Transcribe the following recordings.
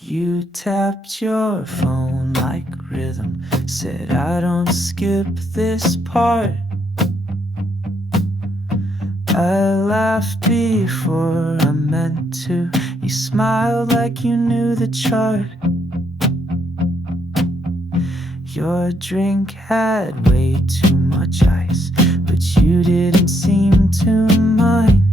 You tapped your phone like rhythm, said I don't skip this part. I laughed before I meant to. You smiled like you knew the chart. Your drink had way too much ice, but you didn't seem to mind.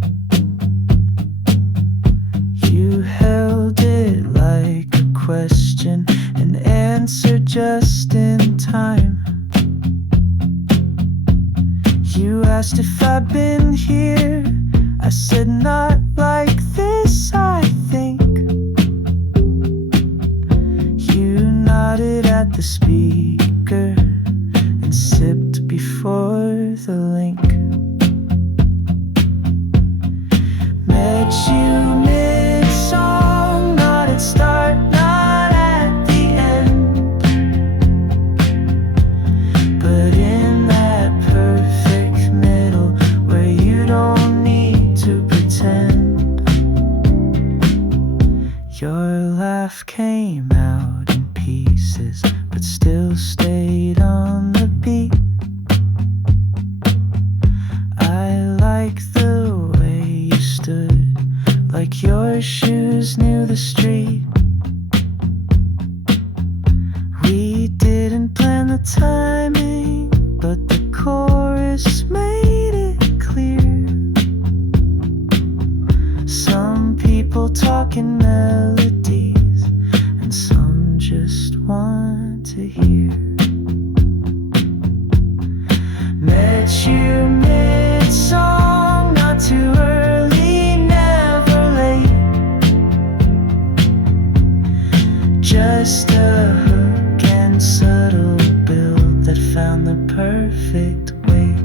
You held it like a question and answered just in time. You asked if I'd been here. I said not like this, I think. You nodded at the speaker and sipped before the link. Met you mid-song, not at start, not at the end, but in that perfect middle where you don't need to pretend. Your laugh came out in pieces, but still stayed on the beat. I like the way you stood, like your shoes knew the street. We didn't plan the timing, but the chorus made it clear. Some people talk in melodies, and some just want to hear. Met you mid-song, not too early, never late. Just a hook and subtle build that found the perfect weight.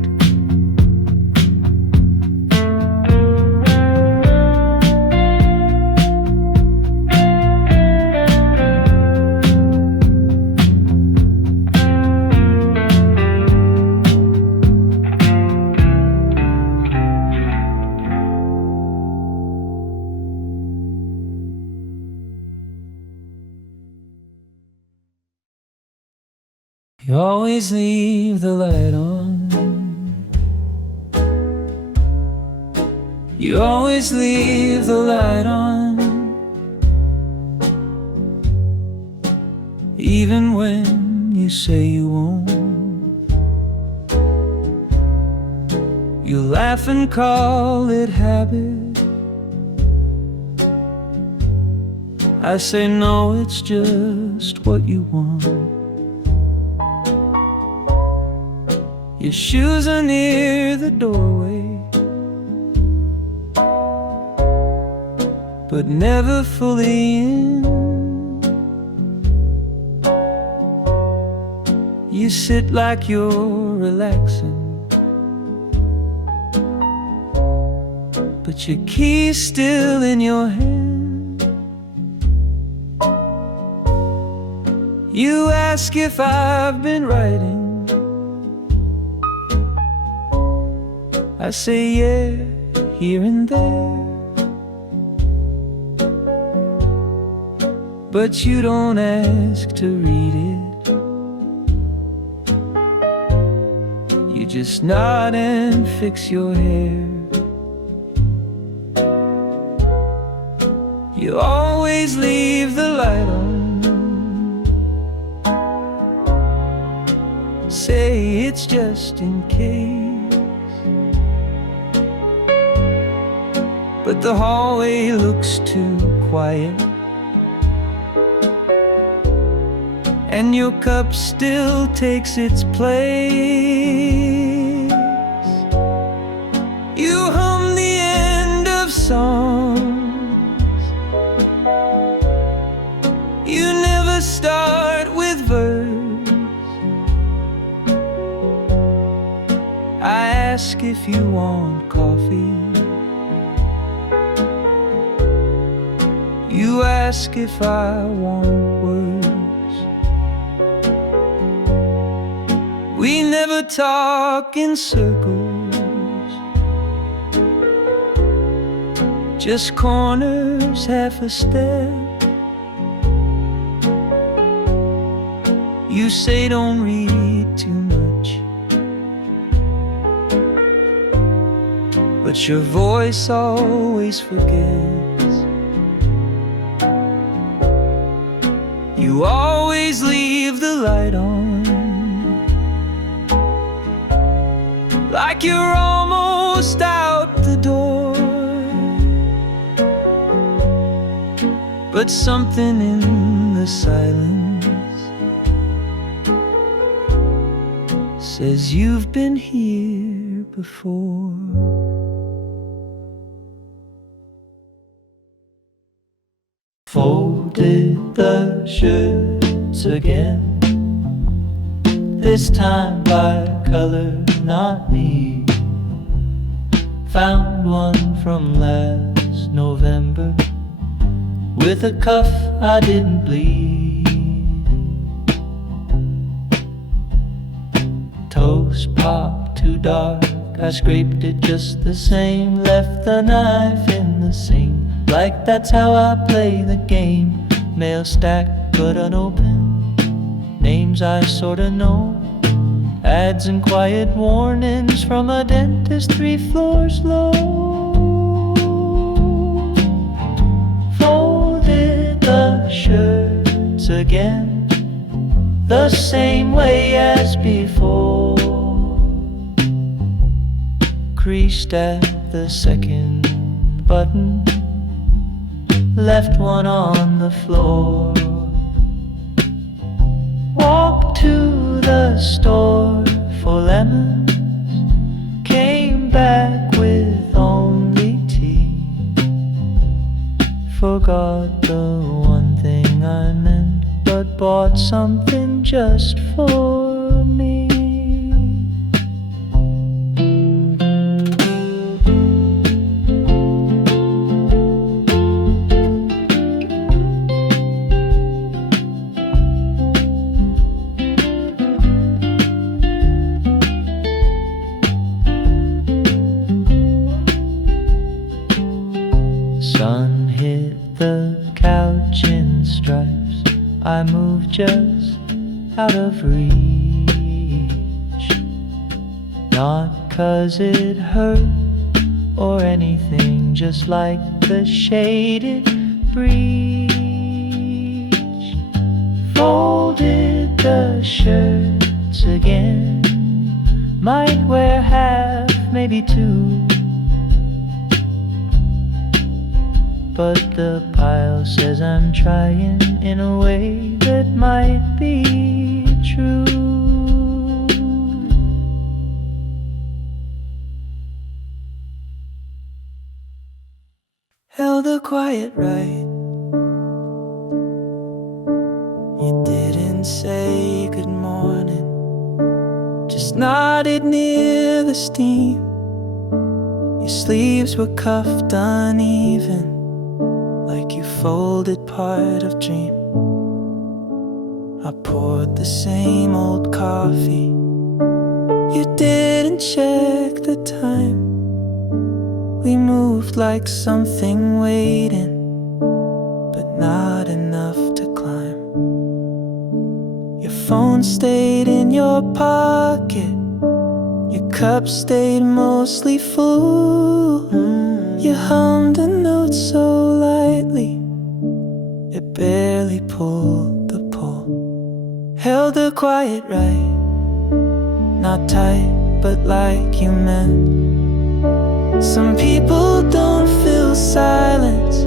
You always leave the light on. You always leave the light on, even when you say you won't. You laugh and call it habit. I say no, it's just what you want. Your shoes are near the doorway, but never fully in. You sit like you're relaxing, but your key's still in your hand. You ask if I've been writing. I say yeah, here and there, but you don't ask to read it. You just nod and fix your hair. You always leave the light on. Say it's just in case, but the hallway looks too quiet, and your cup still takes its place. You hum the end of songs. You never start with verse. I ask if you want coffee. You ask if I want words. We never talk in circles, just corners half a step. You say don't read too much, but your voice always forgets. You always leave the light on, like you're almost out the door. But something in the silence says you've been here before. Folded the shirts again, this time by color, not me. Found one from last November, with a cuff I didn't bleed. Toast popped too dark, I scraped it just the same. Left the knife in the sink, like that's how I play the game. Mail stacked but unopened, names I sorta know. Ads and quiet warnings from a dentist 3 floors low. Folded the shirts again, the same way as before. Creased at the second button, left one on the floor. Walked to the store for lemons, came back with only tea. Forgot the one thing I meant, but bought something just for me. Sun hit the couch in stripes, I moved just out of reach. Not 'cause it hurt or anything, just like the shaded breach. Folded the shirts again, might wear half, maybe 2. But the pile says I'm trying in a way that might be true. Held a quiet right. You didn't say good morning, just nodded near the steam. Your sleeves were cuffed uneven, like you folded part of dream. I poured the same old coffee. You didn't check the time. We moved like something waiting, but not enough to climb. Your phone stayed in your pocket, your cup stayed mostly full. You hummed a note so lightly, it barely pulled the pull. Held a quiet right, not tight, but like you meant. Some people don't fill silence,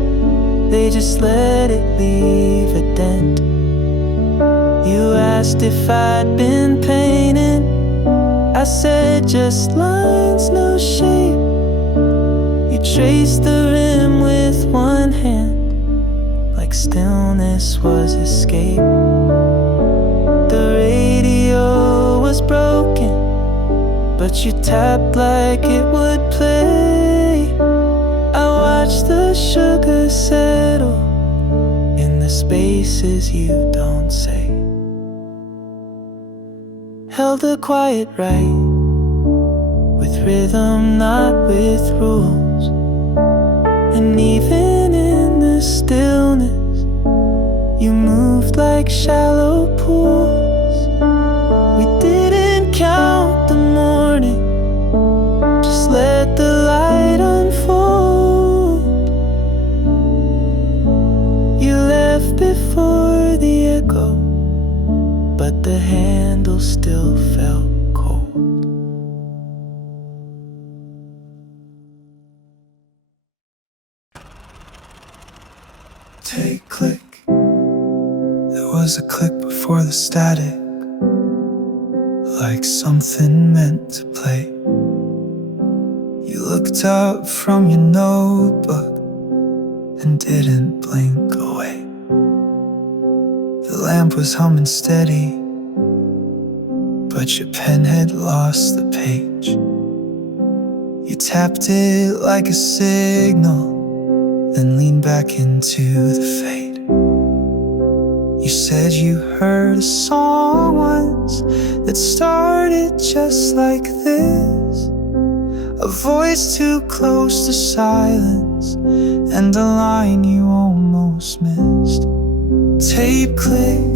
they just let it leave a dent. You asked if I'd been painting, I said just lines, no shape. You traced the rim with one hand, like stillness was escape. The radio was broken, but you tapped like it would play. I watched the sugar settle in the spaces you don't say. Held a quiet right, with rhythm, not with rules. And even in the stillness, you moved like shallow pools. left before the echo, but the handle still felt cold. Take click. There was a click before the static, like something meant to play. You looked up from your notebook and didn't blink away. The lamp was humming steady, but your pen had lost the page. You tapped it like a signal, then leaned back into the fade. You said you heard a song once that started just like this, a voice too close to silence, and a line you almost missed. Tape click,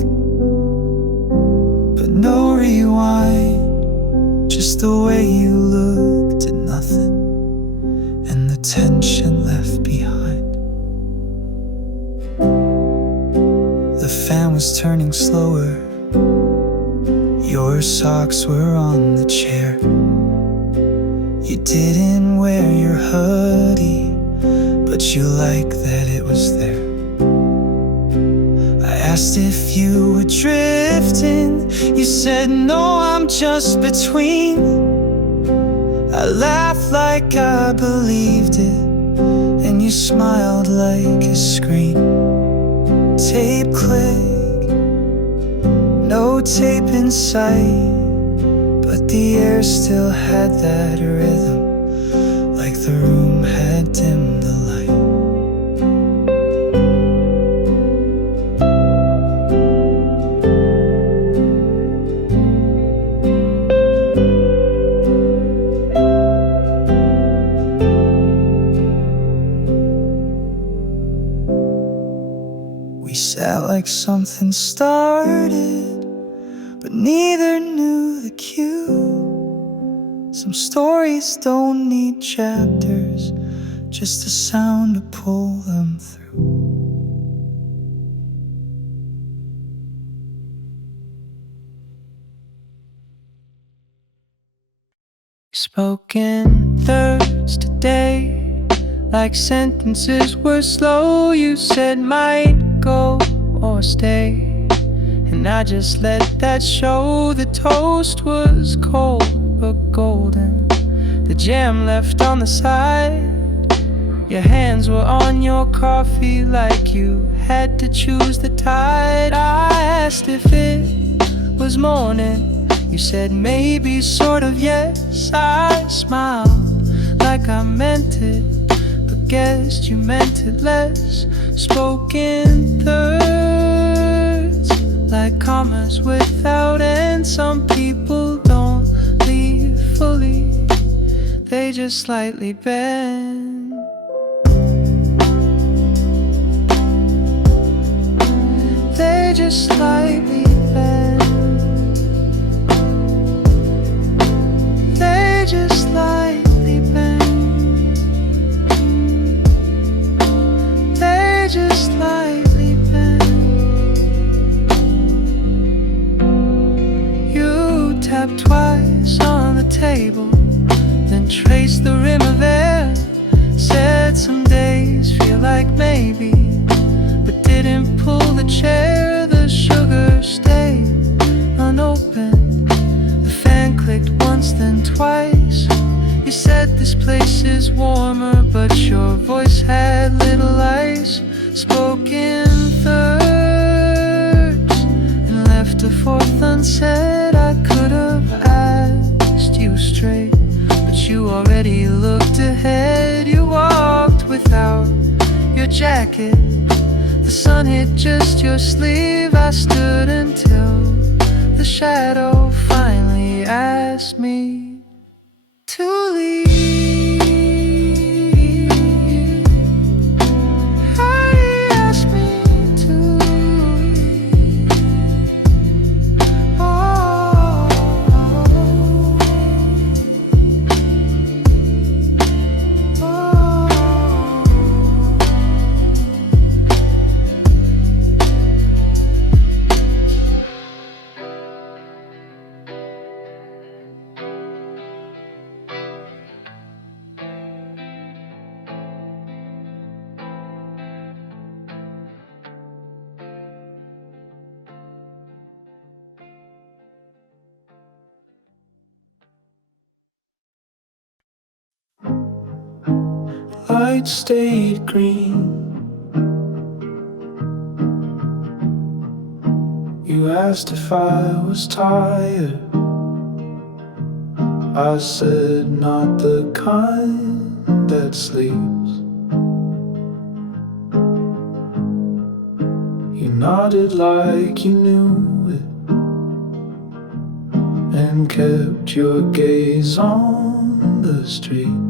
but no rewind, just the way you looked at nothing, and the tension left behind. The fan was turning slower, your socks were on the chair. You didn't wear your hoodie, but you liked that it was there. I asked if you were drifting, you said no, I'm just between. I laughed like I believed it, and you smiled like a scream. Tape click, no tape in sight, but the air still had that rhythm, like the room had dimmed the light. We sat like something started, but neither knew the cue. Some stories don't need chapters, just a sound to pull them through. Spoken thirds today, like sentences were slow. You said might go or stay, and I just let that show. The toast was cold but golden, the jam left on the side. Your hands were on your coffee like you had to choose the tide. I asked if it was morning, you said maybe, sort of, yes. I smiled like I meant it, but guessed you meant it less. Spoken thirds, like commas without end. Some people don't leave fully, they just slightly bend. They just slightly bend. They just slightly bend. They just slightly bend. You tapped twice on the table, then traced the rim of air. Said some days feel like maybe, but didn't pull the chair. The sugar stayed unopened, the fan clicked once then twice. You said this place is warmer, but your voice had little ice. Spoken thirds, and left a fourth unsaid. I could have asked you straight, but you already looked ahead. You walked without your jacket, the sun hit just your sleeve. I stood until the shadow finally asked me to leave. I asked me to leave. Oh, oh, oh. light stayed green. You asked if I was tired. I said not the kind that sleeps. You nodded like you knew it and kept your gaze on the streets.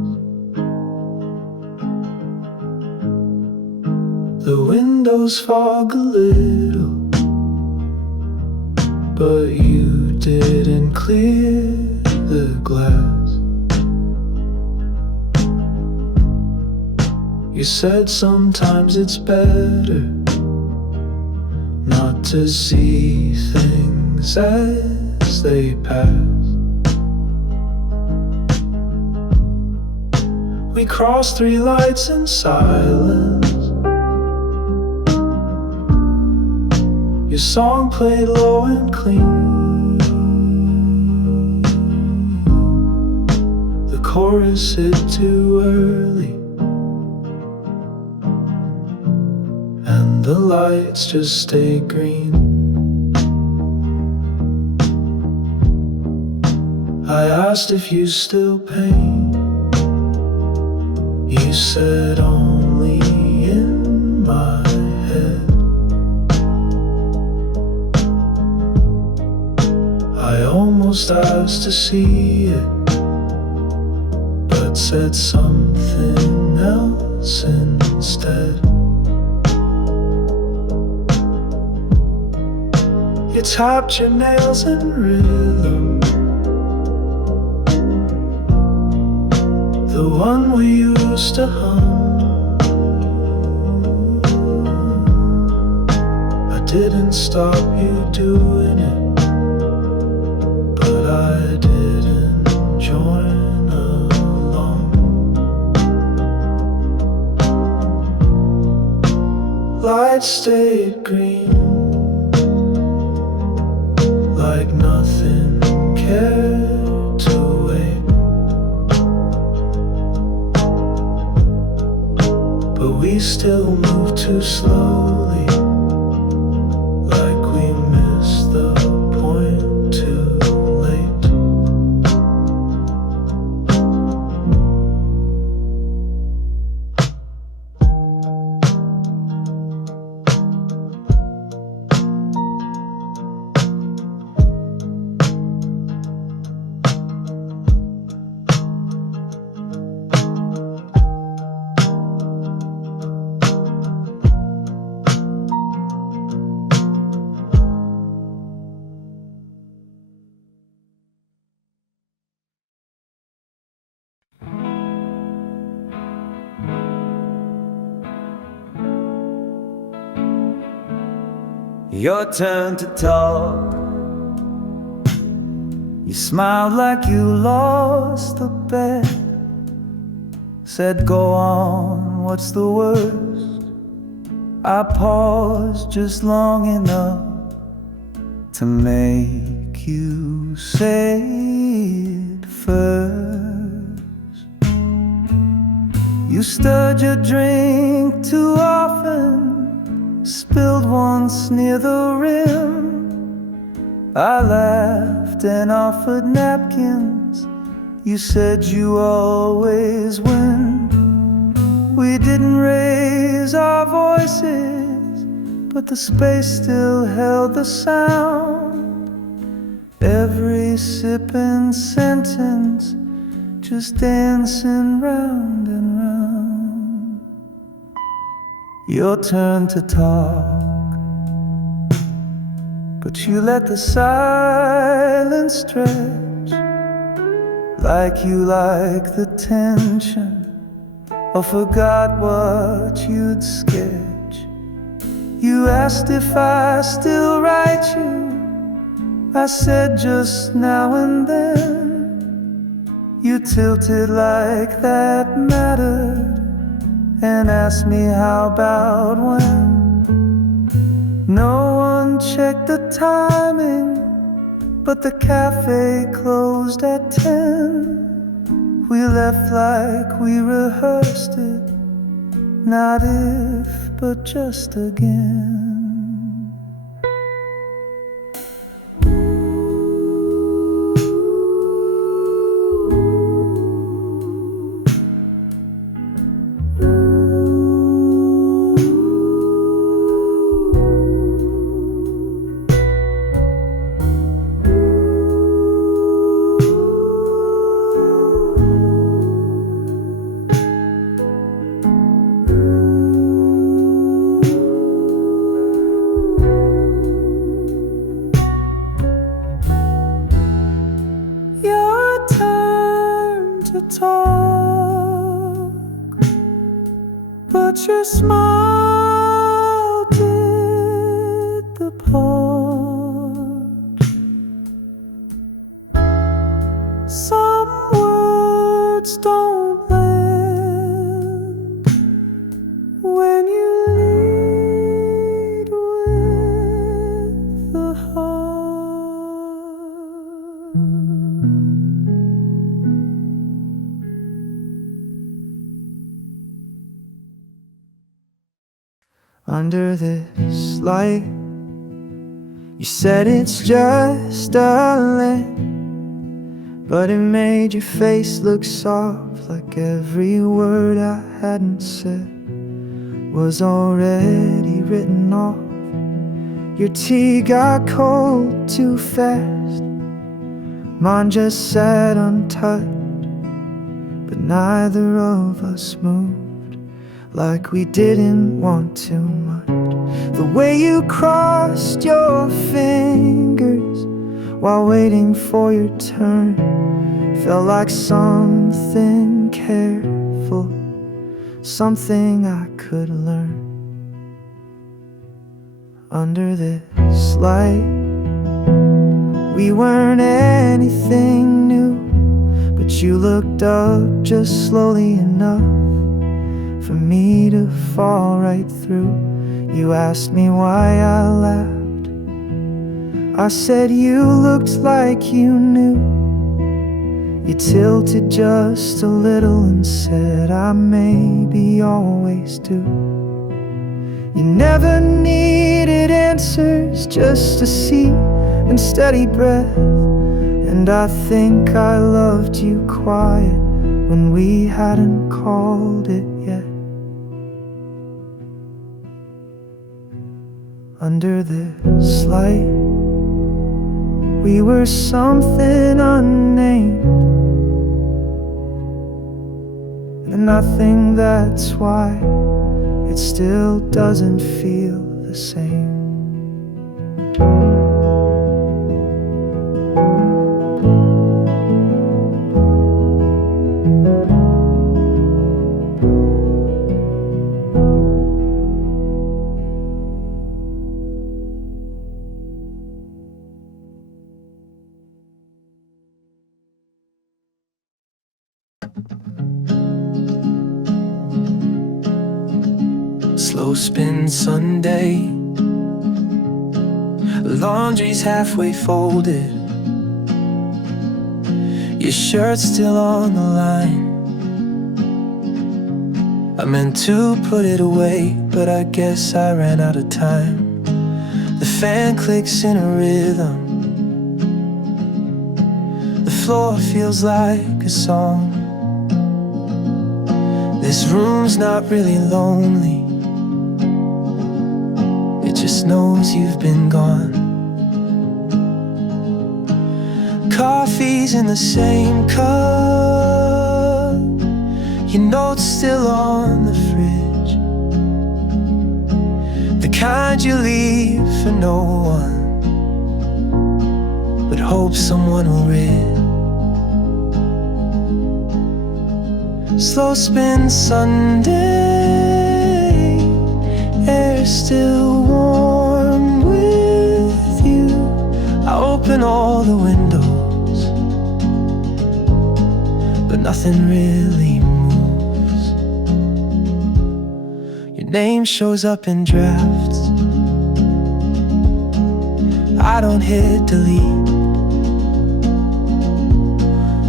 The windows fog a little, but you didn't clear the glass. You said sometimes it's better not to see things as they pass. We crossed 3 lights in silence. Your song played low and clean. The chorus hit too early, and the lights just stayed green. I asked if you still paint. You said only in my head. I almost asked to see it, but said something else instead. You tapped your nails in rhythm, the one we used to hum. I didn't stop you doing it, but I didn't join along. Lights stayed green, like nothing cared to wait. But we still move too slowly, like we missed the point too late. Your turn to talk. You smiled like you lost the bet. Said go on, what's the worst? I paused just long enough to make you say it first. You stirred your drink too often, spilled once near the rim. I laughed and offered napkins. You said you always win. We didn't raise our voices, but the space still held the sound. Every sip and sentence just dancing round and round. Your turn to talk, but you let the silence stretch, like you like the tension, or forgot what you'd sketch. You asked if I still write you. I said just now and then. You tilted like that mattered, and asked me how about when. No one checked the timing, but the cafe closed at 10. We left like we rehearsed it, not if, but just again. Talk, but your smile did the part. Some words don't land when you lead with the heart. Under this light, you said it's just a lamp, but it made your face look soft, like every word I hadn't said was already written off. Your tea got cold too fast, mine just sat untouched, but neither of us moved like we didn't want too much. The way you crossed your fingers while waiting for your turn felt like something careful, something I could learn. Under this light, we weren't anything new, but you looked up just slowly enough for me to fall right through. You asked me why I laughed. I said you looked like you knew. You tilted just a little and said I maybe always do. You never needed answers, just a seat and steady breath. And I think I loved you quiet when we hadn't called it yet. Under this light, we were something unnamed, and I think that's why it still doesn't feel the same. Slow spin Sunday, laundry's halfway folded, your shirt's still on the line. I meant to put it away, but I guess I ran out of time. The fan clicks in a rhythm, the floor feels like a song. This room's not really lonely, it just knows you've been gone. Coffee's in the same cup, your note's still on the fridge, the kind you leave for no one, but hope someone will read. Slow spin Sunday, air still warm with you. I open all the windows, but nothing really moves. Your name shows up in drafts, I don't hit delete,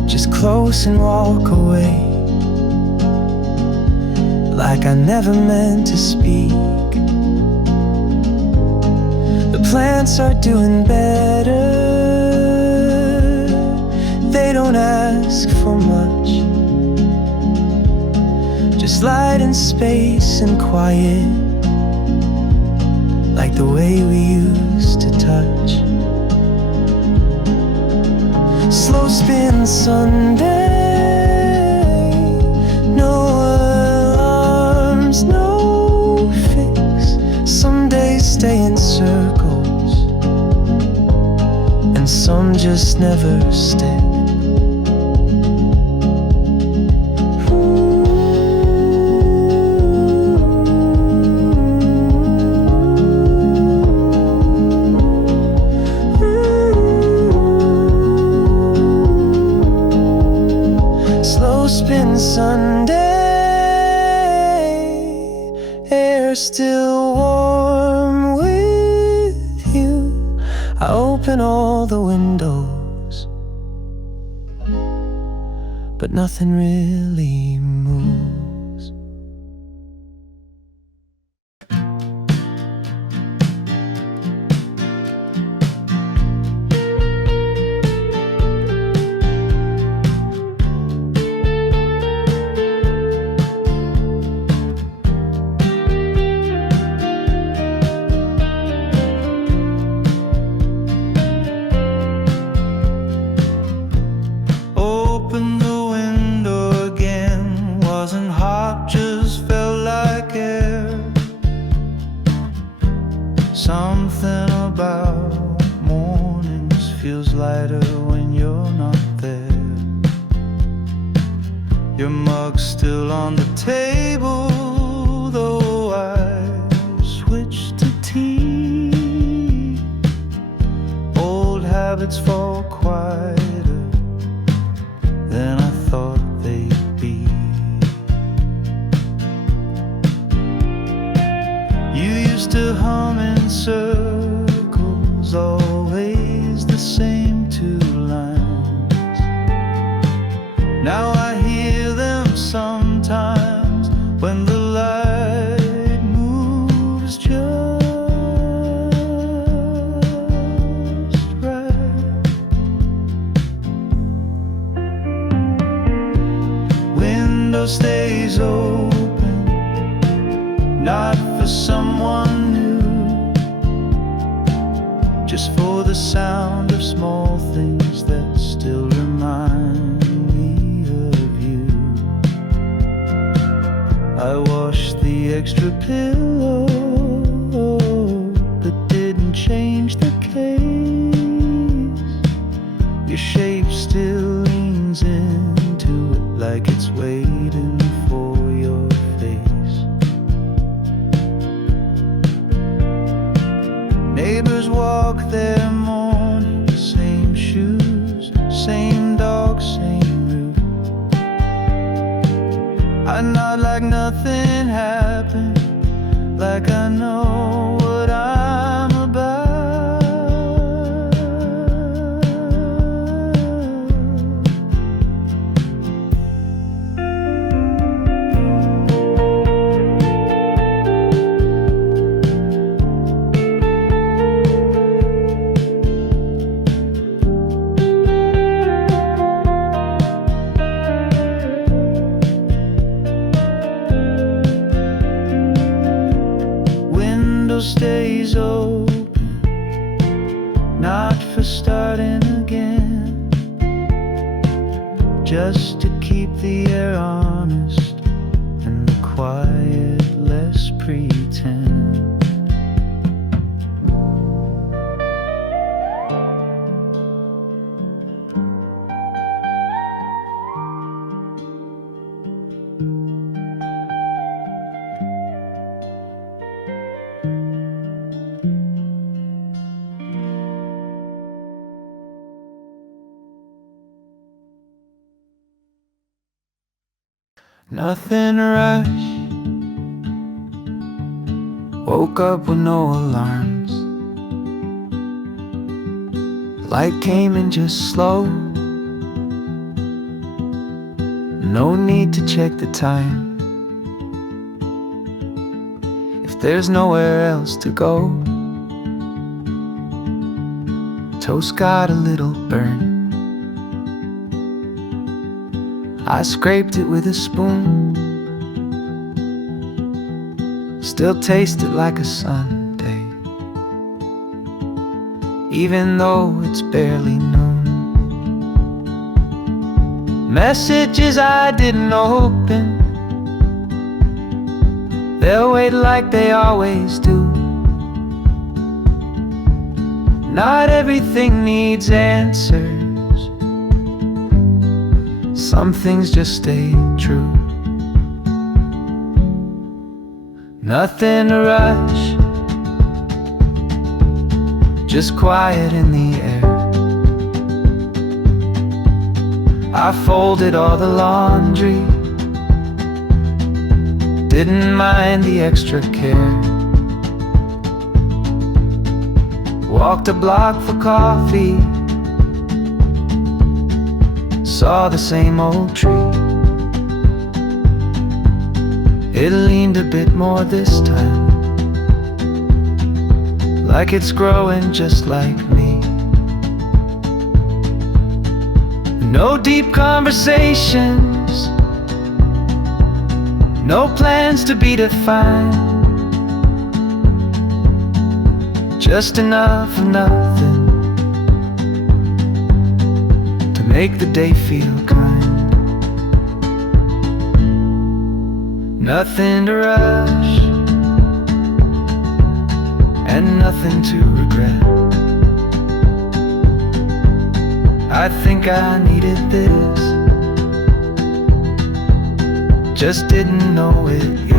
just close and walk away. like I never meant to speak. The plants are doing better. They don't ask for much, just light and space and quiet, like the way we used to touch. Slow spin Sunday, no alarms, no fix. Some days stay in circles, and some just never stick. Spin Sunday, air still warm with you. I open all the windows, but nothing really moves. Something about mornings feels lighter when you're not there. Your mug's still on the table, though I switched to tea. Old habits fall quieter than I thought they'd be. You used to hum in circles, always the same two lines. Now I hear them sometimes when the light moves just right. Window stays open, not for someone new, just for the sound of small things that still remind me of you. I washed the extra pillow, but didn't change the case. Your shape still leans into it like it's waiting for your face. Neighbors walk their morning, same shoes, same dog, same route. I nod like nothing happened, like I know what I'm about. Stays open, not for starting again, just to keep the air honest and the quiet less pretend. Nothing rush, woke up with no alarms. Light came in just slow, no need to check the time. there's nowhere else to go. Toast got a little burnt. I scraped it with a spoon. Still tasted like a Sunday, even though it's barely noon. Messages I didn't open, they'll wait like they always do. Not everything needs answers. Some things just stay true. Nothing to rush, just quiet in the air. I folded all the laundry, didn't mind the extra care. Walked a block for coffee, saw the same old tree. It leaned a bit more this time, like it's growing just like me. No deep conversations, no plans to be defined, just enough of nothing to make the day feel kind. Nothing to rush, and nothing to regret. I think I needed this, just didn't know it yet.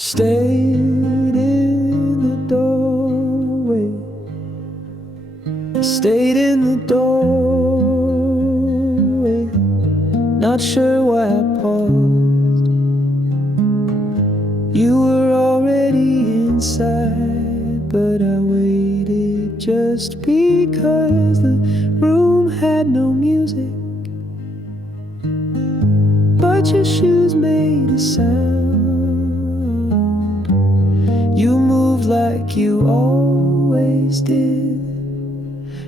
Stayed in the doorway, stayed in the doorway, not sure why I paused. You were already inside, but I waited just because the room had no music, but your shoes made a sound. You moved like you always did,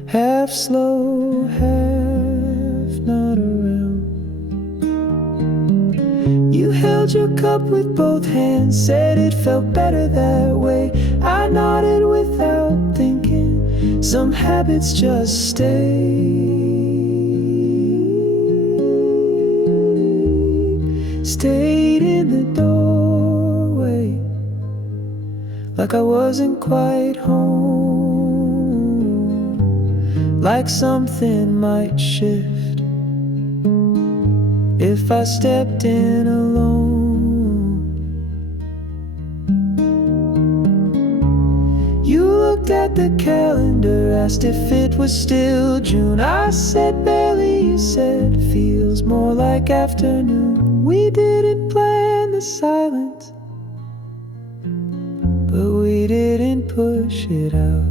half slow, half not around. You held your cup with both hands, said it felt better that way. I nodded without thinking, some habits just stay. Stayed in the doorway, like I wasn't quite home, like something might shift if I stepped in alone. You looked at the calendar, asked if it was still June. I said barely, you said feels more like afternoon. We didn't plan the silence, but we didn't push it out.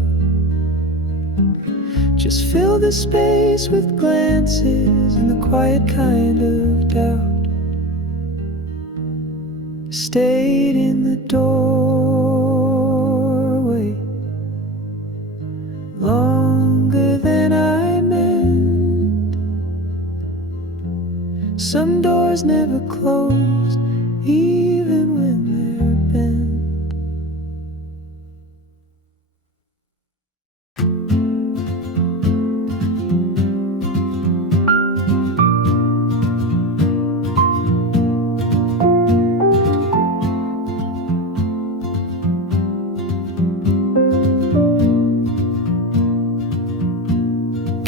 Just fill the space with glances and the quiet kind of doubt. Stayed in the doorway longer than I meant. Some doors never close, even when they're bent.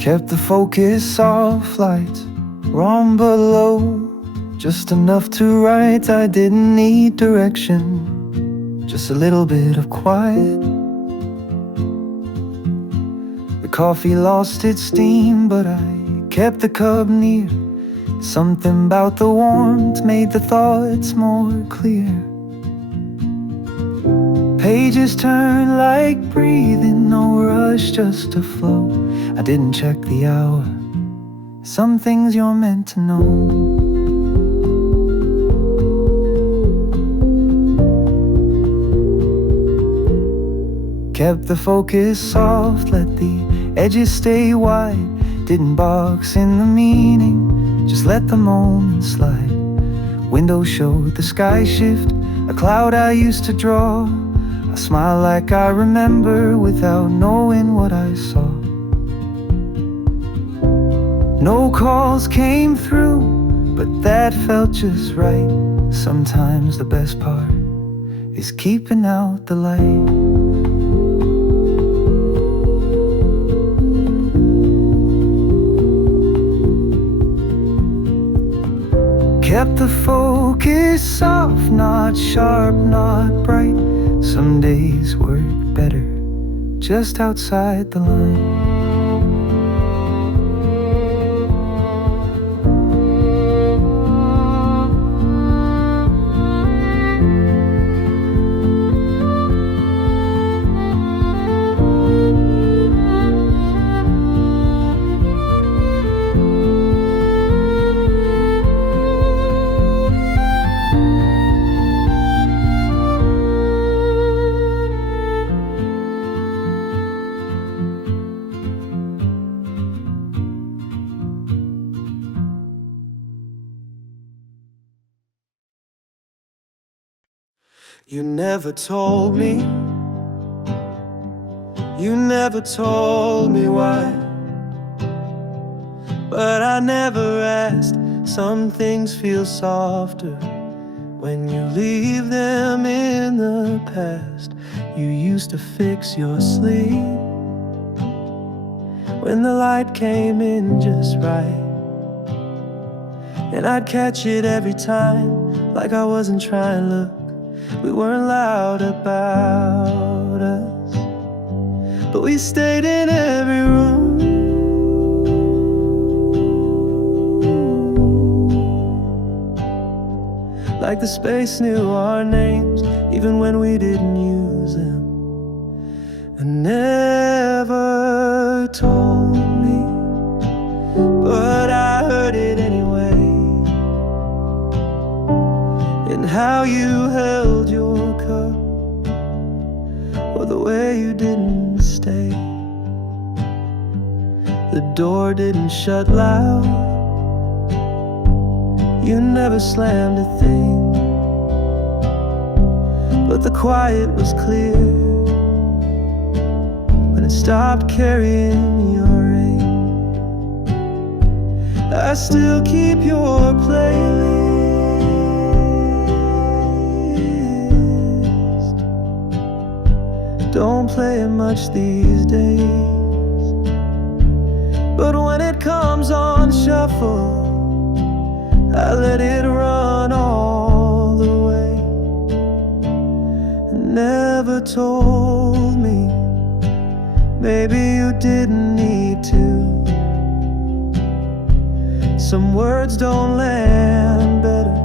Kept the focus off, lights were on but low, just enough to write. I didn't need direction, just a little bit of quiet. The coffee lost its steam, but I kept the cup near. Something about the warmth made the thoughts more clear. Pages turn like breathing, no rush, just a flow. I didn't check the hour, some things you're meant to know. Kept the focus soft, let the edges stay wide. Didn't box in the meaning, just let the moment slide. Window showed the sky shift, a cloud I used to draw. I smile like I remember without knowing what I saw. No calls came through, but that felt just right. Sometimes the best part is keeping out the light. Kept the focus soft, not sharp, not bright. Some days work better just outside the line. You never told me, you never told me why, but I never asked. Some things feel softer when you leave them in the past. You used to fix your sleep when the light came in just right, and I'd catch it every time, like I wasn't trying. Look, we weren't loud about us, but we stayed in every room. Like the space knew our names, even when we didn't use them. And never told me, but I heard it anyway. And how you held your cup, or the way you didn't stay. The door didn't shut loud, you never slammed a thing, but the quiet was clear when it stopped carrying your rain. I still keep your playlist, don't play it much these days, but when it comes on shuffle, I let it run all the way. Never told me, maybe you didn't need to. Some words don't land better,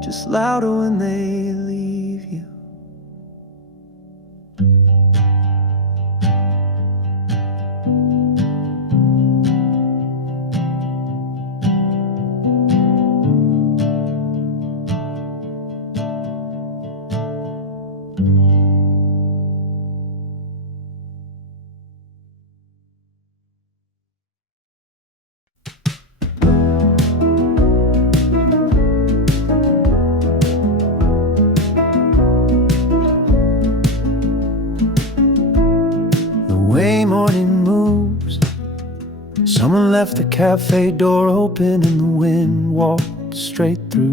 just louder when they leave you. Someone left the cafe door open and the wind walked straight through.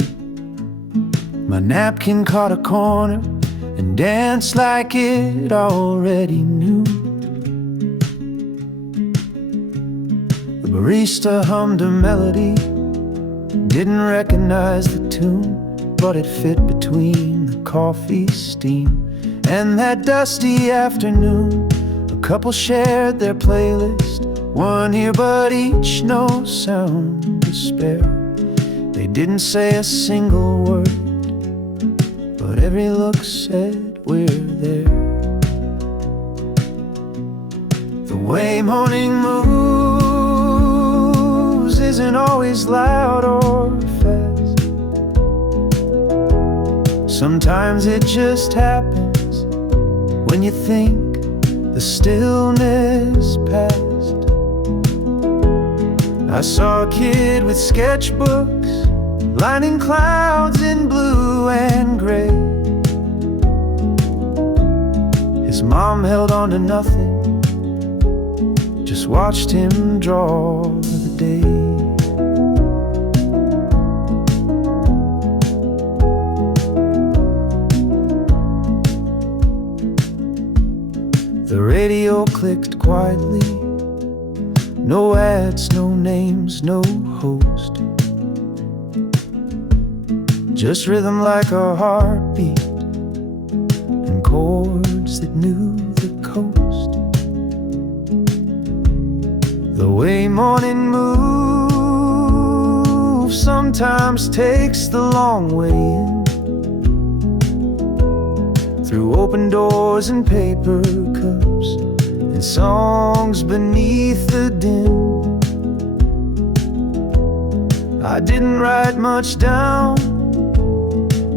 My napkin caught a corner and danced like it already knew. barista hummed a melody, didn't recognize the tune, but it fit between the coffee steam and that dusty afternoon. A couple shared their playlist, one earbud each, no sound to spare. They didn't say a single word, but every look said we're there. The way morning moves isn't always loud or fast. Sometimes it just happens when you think the stillness passed. I saw a kid with sketchbooks lining clouds in blue and gray. His mom held on to nothing, just watched him draw the day. The radio clicked quietly, no ads, no names, no host, just rhythm like a heartbeat and chords that knew the coast. The way morning moves sometimes takes the long way in, through open doors and paper cups and songs beneath the dim. I didn't write much down,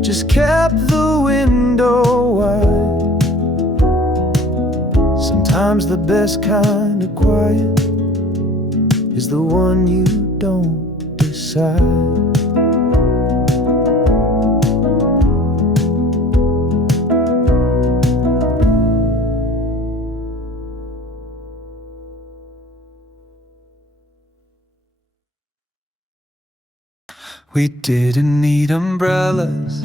just kept the window wide. Sometimes the best kind of quiet is the one you don't decide. We didn't need umbrellas,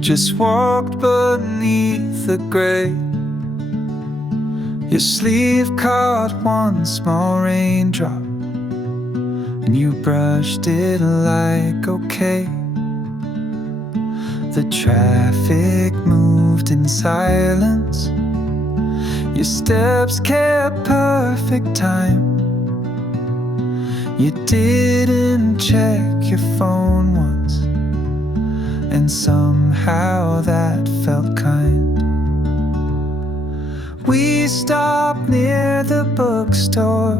just walked beneath the gray. Your sleeve caught one small raindrop, and you brushed it like okay. The traffic moved in silence, your steps kept perfect time. You didn't check your phone once, and somehow that felt kind. We stopped near the bookstore,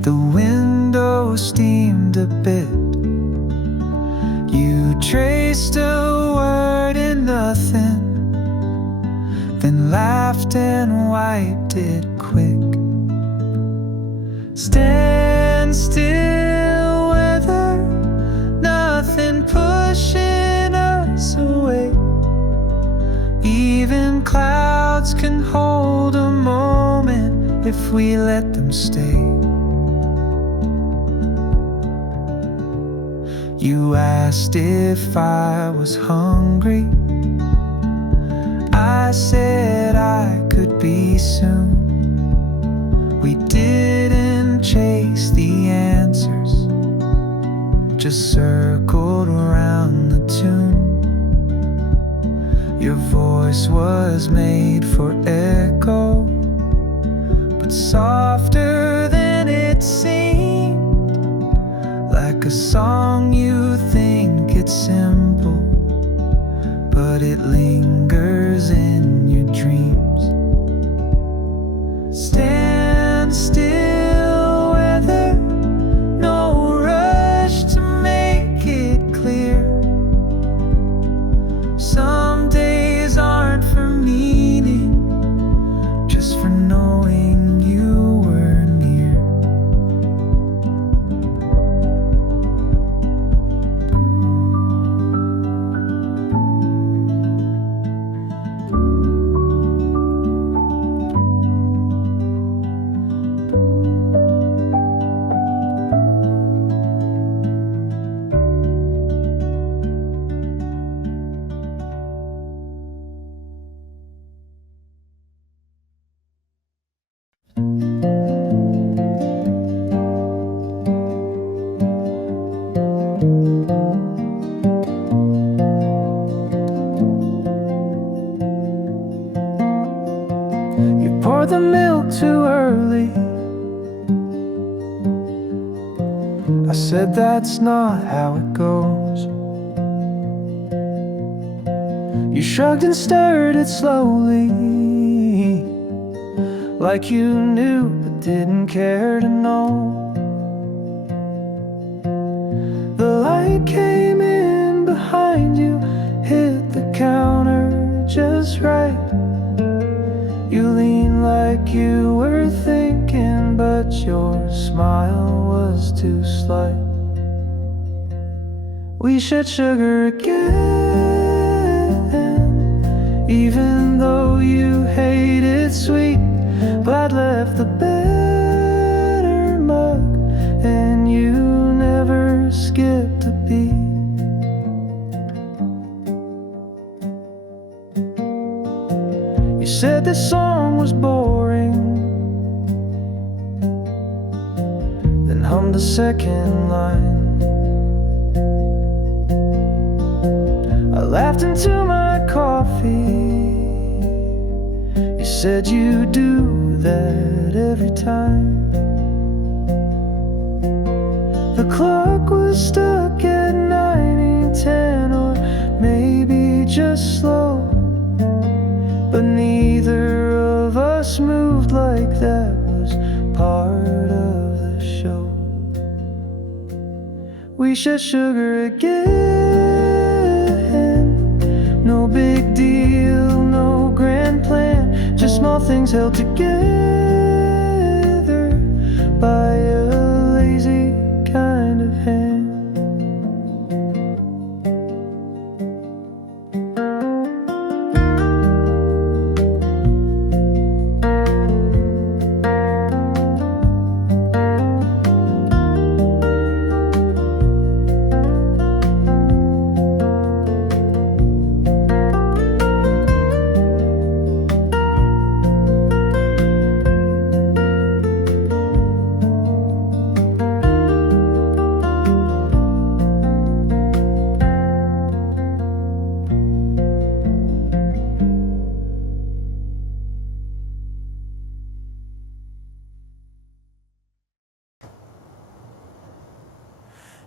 the window steamed a bit. You traced a word in nothing, then laughed and wiped it quick. Stand still, weather, nothing pushing us away. Even clouds can hold a moment if we let them stay. You asked if I was hungry, I said I could be soon. We didn't chase the answers, just circled around the tune. Your voice was made for echo, but softer than it seemed, like a song you think it's simple, but it lingers in your dreams. Stand still, weather, no rush to make it clear. Some days aren't for meaning, just for knowing you were near. the milk too early. I said that's not how it goes. You shrugged and stirred it slowly, like you knew but didn't care to know. The light came in behind you, hit the counter just right. You leaned like you were thinking, but your smile was too slight. We shared sugar again, even though you hated sweet. But I'd left the better mug, and you never skipped a beat. You said this song was boring, then hummed the second line. I laughed into my coffee. You said you do that every time. The clock was stuck at 9:10, or maybe just slow. But neither of us moved like that was part of the show. We shared sugar again, no big deal, no grand plan, just small things held together by a lazy kind of hand.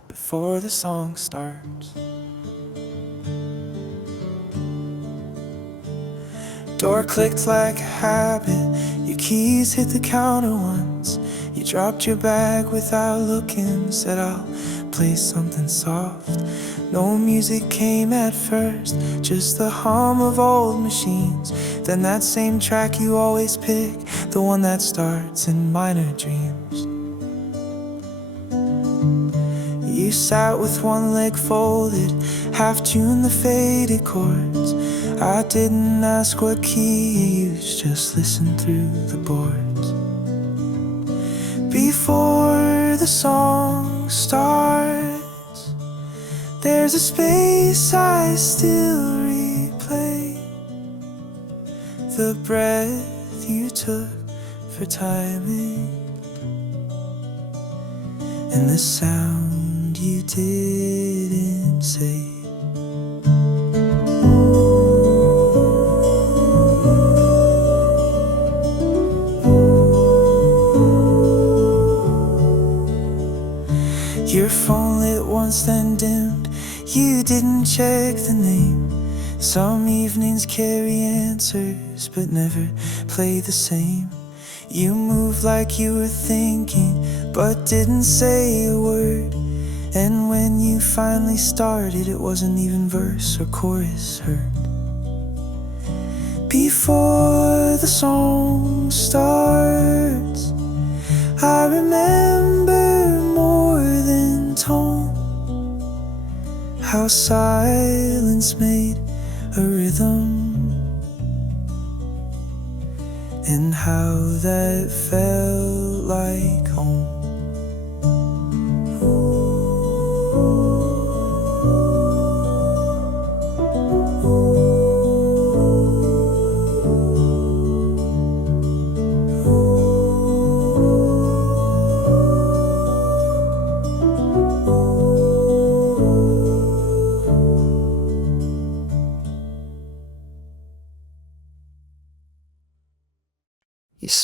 Before the song starts, door clicked like a habit. Your keys hit the counter once. You dropped your bag without looking. Said I'll play something soft. No music came at first, just the hum of old machines. Then that same track you always pick, the one that starts in minor dreams. You sat with one leg folded, half-tuned the faded chords. I didn't ask what key you used, just listened through the boards. Before the song starts, there's a space I still replay. The breath you took for timing, and the sound you didn't say. Your phone lit once then dimmed. You didn't check the name. Some evenings carry answers but never play the same. You moved like you were thinking but didn't say a word. And when you finally started, it wasn't even verse or chorus heard. Before the song starts, I remember more than tone, how silence made a rhythm, and how that felt like home.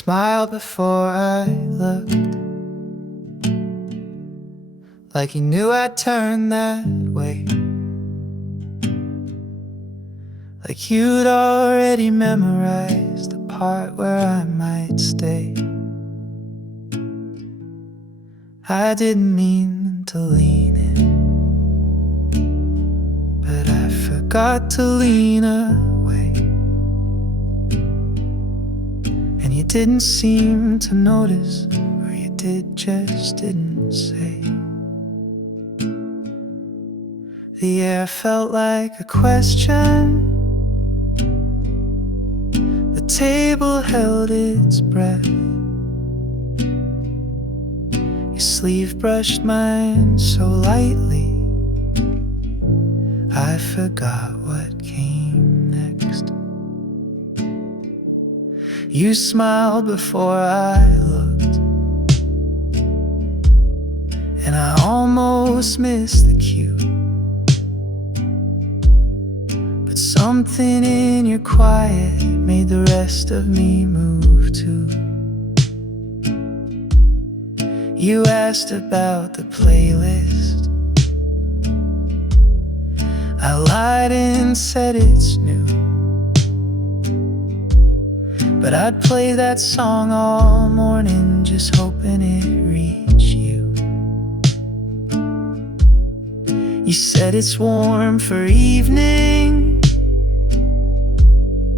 smiled before I looked, like he knew I'd turn that way, like you'd already memorized the part where I might stay. I didn't mean to lean in, but I forgot to lean away, and you didn't seem to notice, or you did, just didn't say. The air felt like a question, the table held its breath. Your sleeve brushed mine so lightly, I forgot what came next. You smiled before I looked, and I almost missed the cue, but something in your quiet made the rest of me move too. You asked about the playlist, I lied and said it's new, but I'd play that song all morning, just hoping it reached you. You said it's warm for evening,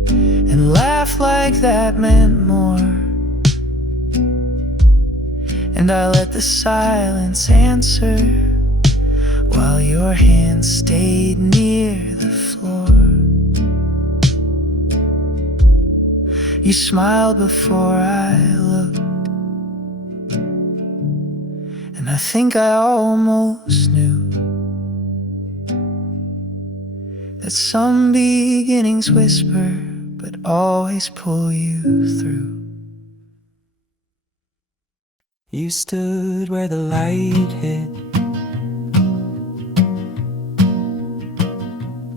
and laughed like that meant more. And I let the silence answer, while your hand stayed near the floor. You smiled before I looked, and I think I almost knew that some beginnings whisper, but always pull you through. You stood where the light hit.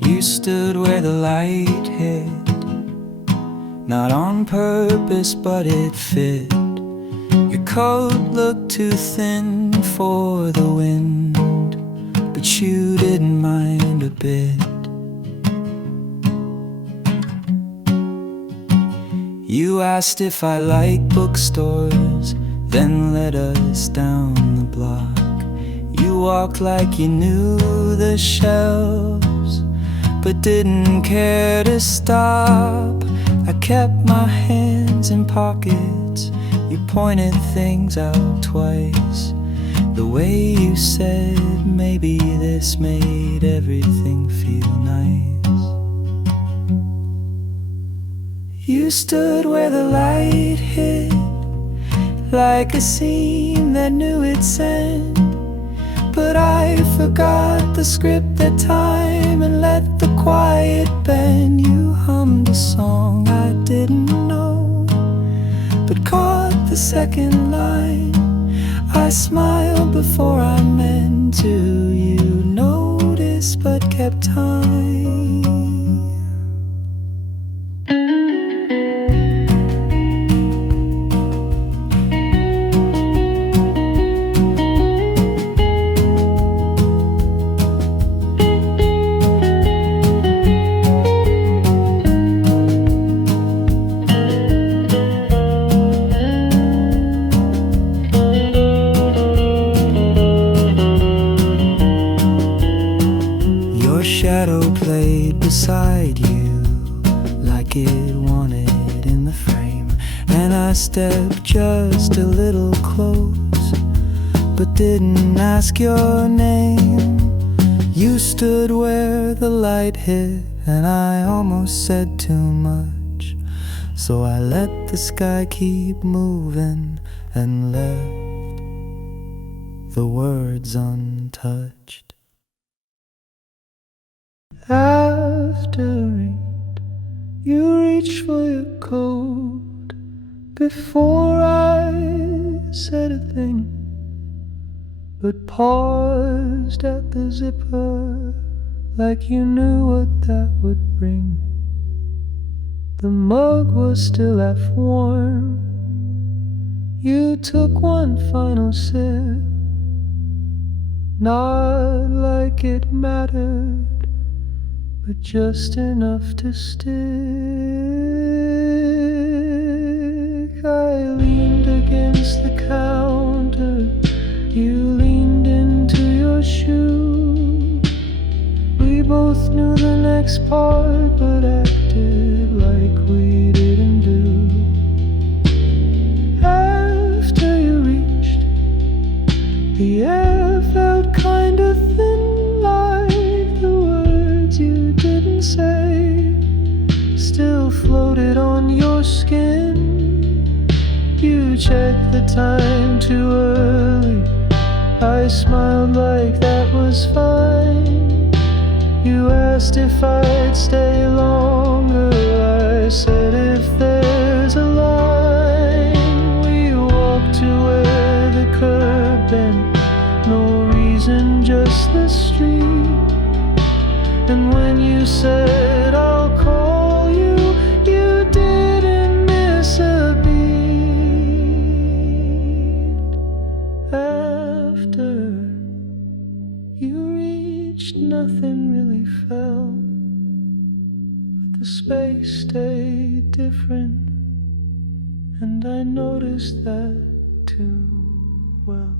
You stood where the light hit. Not on purpose, but it fit. Your coat looked too thin for the wind, but you didn't mind a bit. You asked if I like bookstores, then led us down the block. You walked like you knew the shelves, but didn't care to stop. I kept my hands in pockets. You pointed things out twice. The way you said maybe this made everything feel nice. You stood where the light hit, like a scene that knew its end. But I forgot the script that time and let the quiet bend. You hummed a song I didn't know, but caught the second line. I smiled before I meant to. You noticed but kept time. Beside you like it wanted in the frame, and I stepped just a little close, but didn't ask your name. You stood where the light hit, and I almost said too much, so I let the sky keep moving and left the words untouched. After it, you reached for your coat before I said a thing, but paused at the zipper like you knew what that would bring. The mug was still half warm, You took one final sip, not like it mattered, but just enough to stick. I leaned against the counter, you leaned into your shoe. We both knew the next part, but acted like we didn't do. After you reached, the air felt kinda thin, like the words you didn't say still floated on your skin. You checked the time too early, I smiled like that was fine. You asked if I'd stay longer, I said if there's a line. We walked to where the curb bent, no reason, just the street. And when you said I'll call you, you didn't miss a beat. After you reached, nothing really felt, but the space stayed different, and I noticed that too well.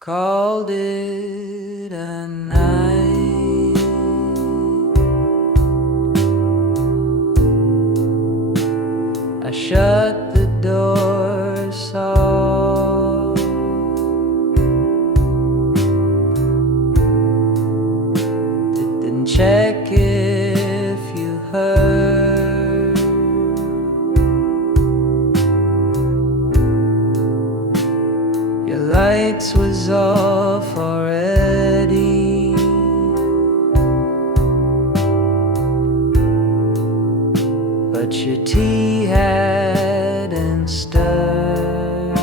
Called it a night. I shut the door soft. Didn't check if you heard. Your lights was off already. But your tea hadn't stirred.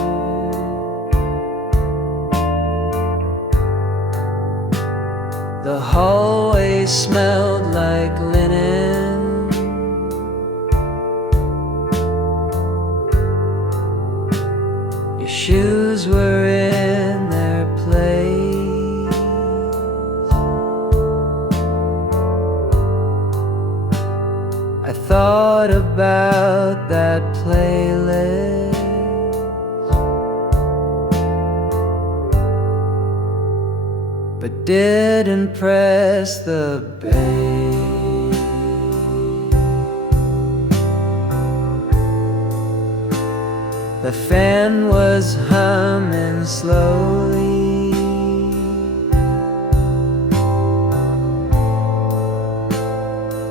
The hallway smelled like linen. Your shoes were in their place. I thought about that playlist, but didn't press the bass. The fan was humming slowly.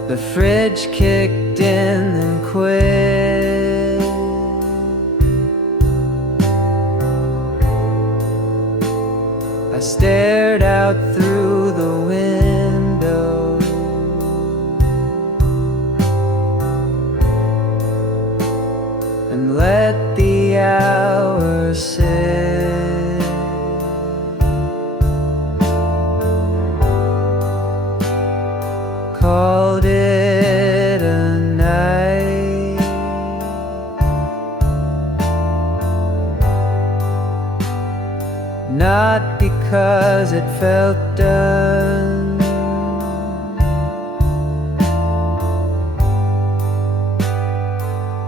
The fridge kicked in and quit. I stared out through the window. And let the hours sit. Called it a night. not because it felt done.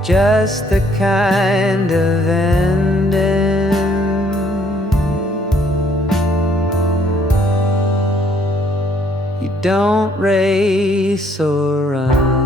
Just the kind of ending you don't race or run.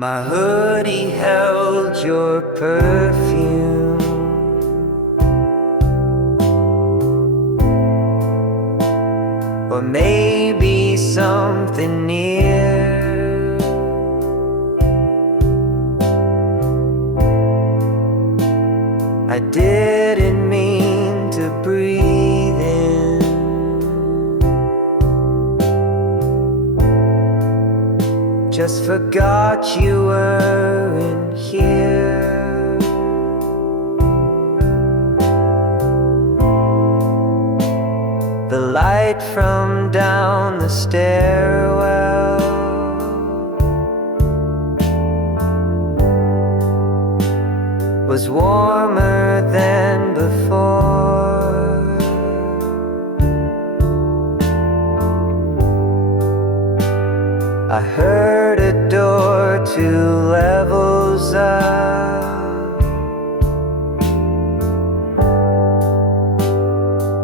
My hoodie held your perfume. Or maybe something near. I didn't mean to breathe in. Just forgot you weren't here. The light from down the stairwell was warmer than before. I heard a door 2 levels up,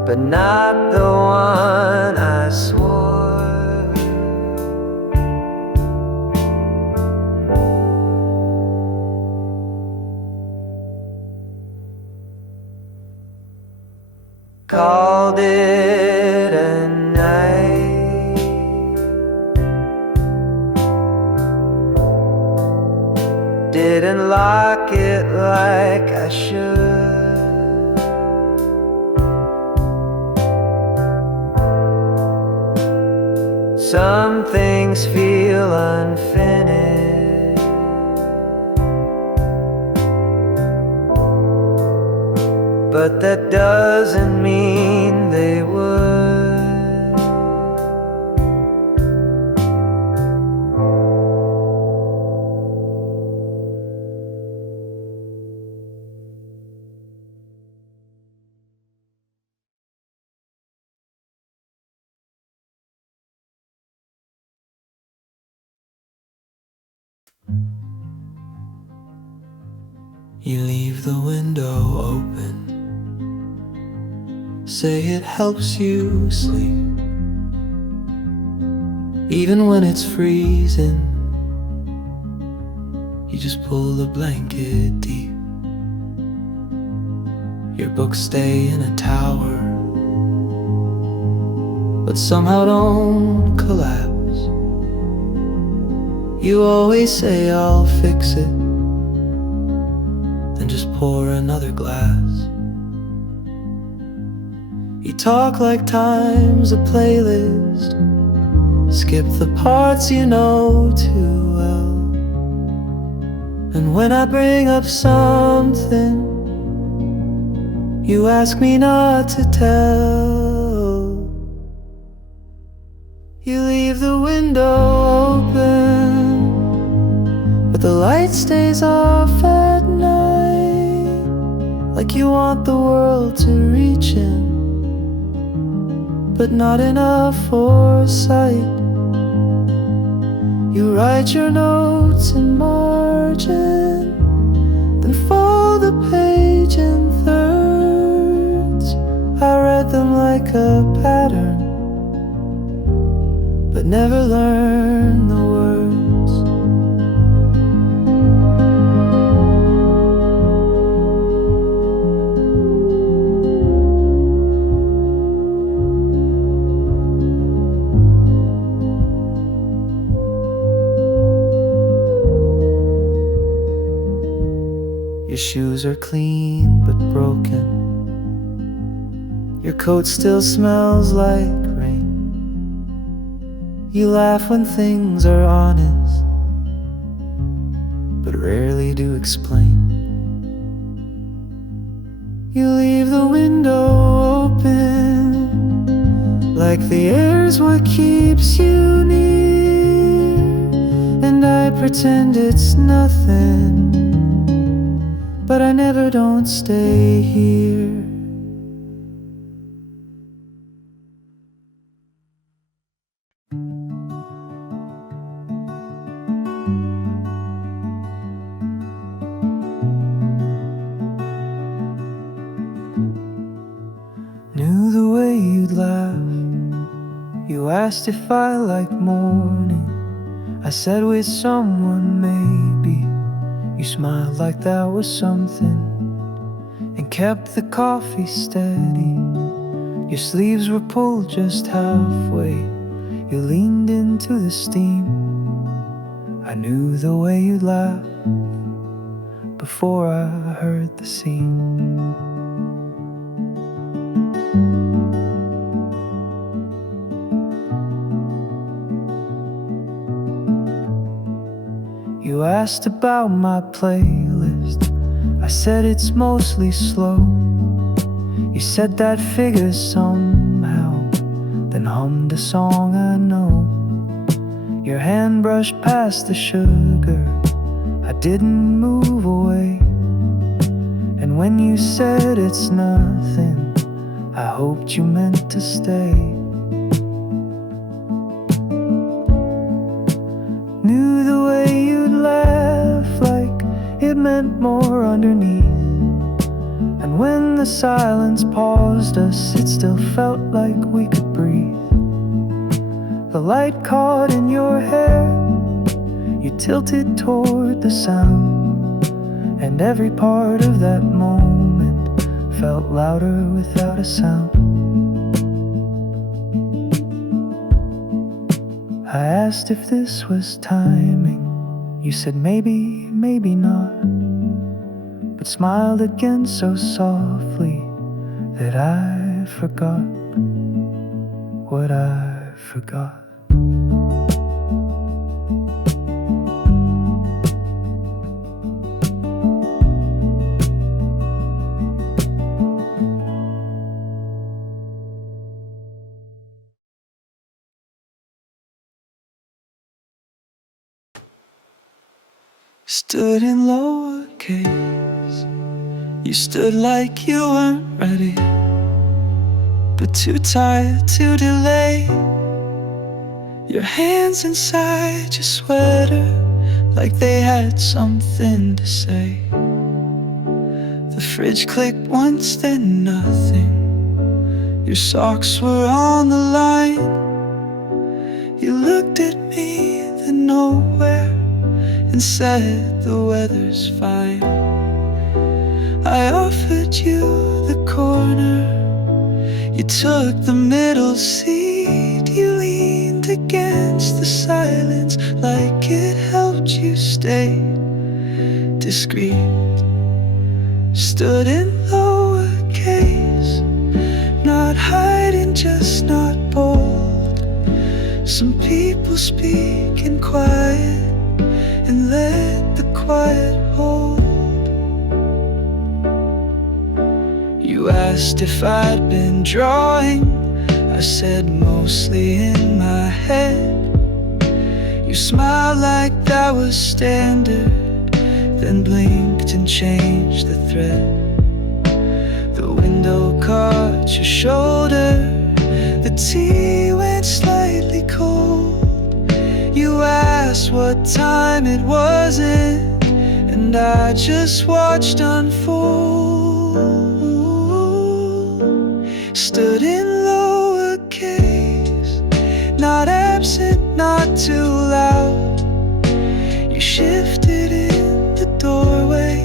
but not the one I swore. Called it a night. Didn't lock it like I should. Some things feel unfinished, but that doesn't mean they would. You leave the window open, say it helps you sleep, even when it's freezing. You just pull the blanket deep. Your books stay in a tower, but somehow don't collapse. You always say I'll fix it, then just pour another glass. You talk like time's a playlist, skip the parts you know too well. And when I bring up something you ask me not to tell, you leave the window open, but the light stays off at night. like you want the world to reach in, but not enough foresight. You write your notes in margin, then fold the page in thirds. I read them like a pattern, but never learned the words. Your shoes are clean but broken. Your coat still smells like rain. You laugh when things are honest, but rarely do explain. You leave the window open, like the air's what keeps you near. And I pretend it's nothing, but I never don't stay here. Knew the way you'd laugh. You asked if I like morning. I said with someone maybe. You smiled like that was something, and kept the coffee steady. Your sleeves were pulled just halfway. You leaned into the steam. I knew the way you'd laugh before I heard the scene. You asked about my playlist. I said it's mostly slow. You said that figures somehow, then hummed a song I know. Your hand brushed past the sugar. I didn't move away. And when you said it's nothing, I hoped you meant to stay. Knew the way you'd laugh, like it meant more underneath. And when the silence paused us, it still felt like we could breathe. The light caught in your hair. You tilted toward the sound, and every part of that moment felt louder without a sound. I asked if this was timing. You said maybe, maybe not, but smiled again so softly that I forgot what I forgot. Stood in lowercase. You stood like you weren't ready, but too tired to delay. Your hands inside your sweater, like they had something to say. The fridge clicked once, then nothing. Your socks were on the line. You looked at me, then nowhere, and said the weather's fine. I offered you the corner. You took the middle seat. You leaned against the silence like it helped you stay discreet. Stood in lowercase, not hiding, just not bold. Some people speak in quiet and let the quiet hold. You asked if I'd been drawing. I said mostly in my head. You smiled like that was standard, then blinked and changed the thread. window caught your shoulder. The tea went slightly cold. You asked what time it was in, and I just watched unfold. Stood in lowercase, not absent, not too loud. You shifted in the doorway,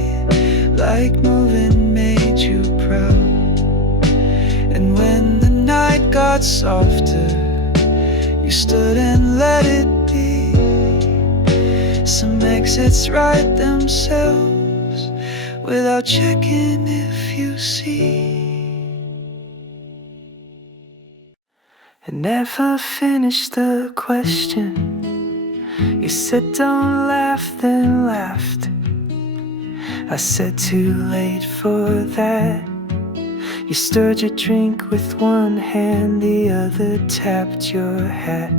like moving made you proud. And when the night got softer, you stood and let it be. Some exits write themselves without checking if you see. I never finished the question. You said don't laugh, then laughed. I said too late for that. You stirred your drink with one hand, the other tapped your hat.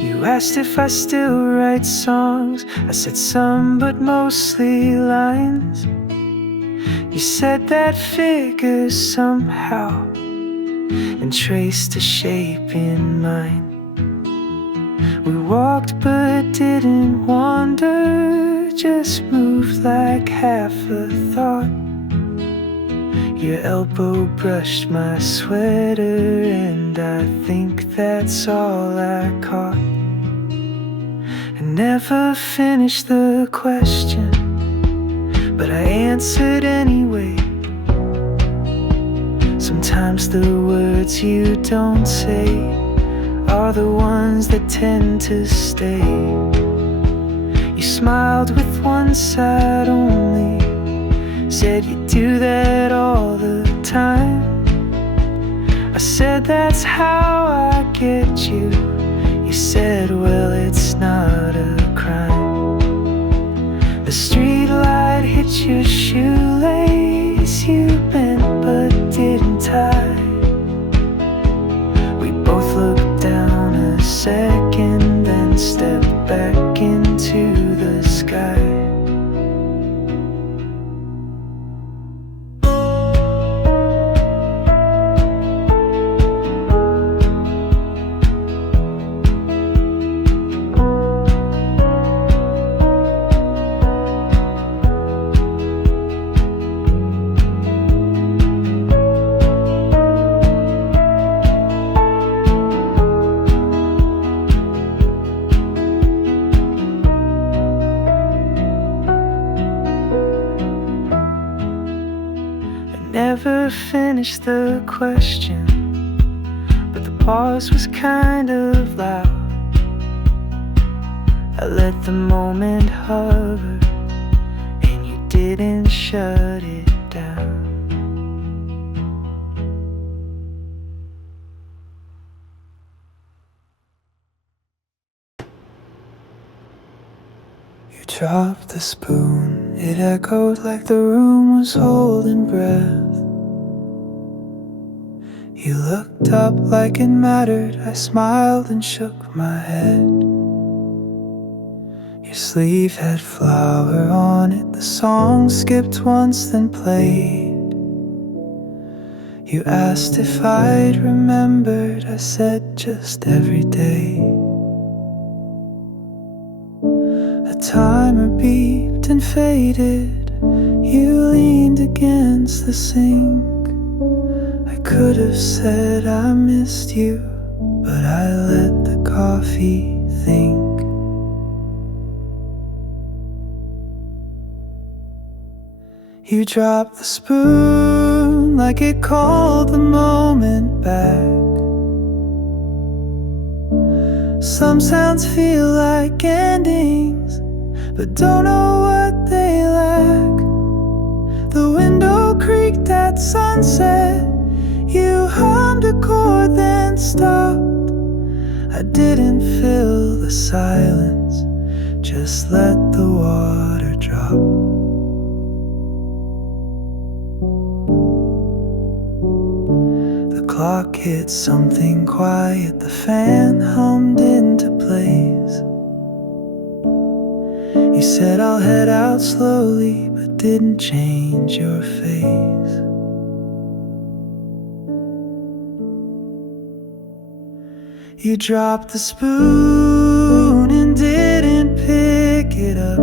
You asked if I still write songs. I said some, but mostly lines. You said that figures somehow, and traced a shape in mine. We walked but didn't wander, just moved like half a thought. Your elbow brushed my sweater, and I think that's all I caught. I never finished the question, but I answered anyway. Sometimes the words you don't say are the ones that tend to stay. You smiled with one side only, said you do that all the time. I said that's how I get you. You said, well, it's not a crime. The street light hit your shoelace, you bent but didn't tie. We both looked down a second, then stepped back into the sky. Never finished the question, but the pause was kind of loud. I let the moment hover, and you didn't shut it down. You dropped the spoon, it echoed like the room was holding breath. You looked up like it mattered, I smiled and shook my head. Your sleeve had flour on it, the song skipped once then played. You asked if I'd remembered, I said just every day. A timer beeped and faded, you leaned against the sink. I could have said I missed you, but I let the coffee think. You dropped the spoon like it called the moment back. Some sounds feel like endings, but don't know what they lack. The window creaked at sunset. You hummed a chord then stopped. I didn't fill the silence, just let the water drop. The clock hit something quiet, the fan hummed into place. You said I'll head out slowly, but didn't change your face. You dropped the spoon and didn't pick it up.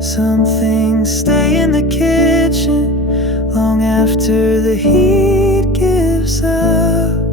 Some things stay in the kitchen long after the heat gives up.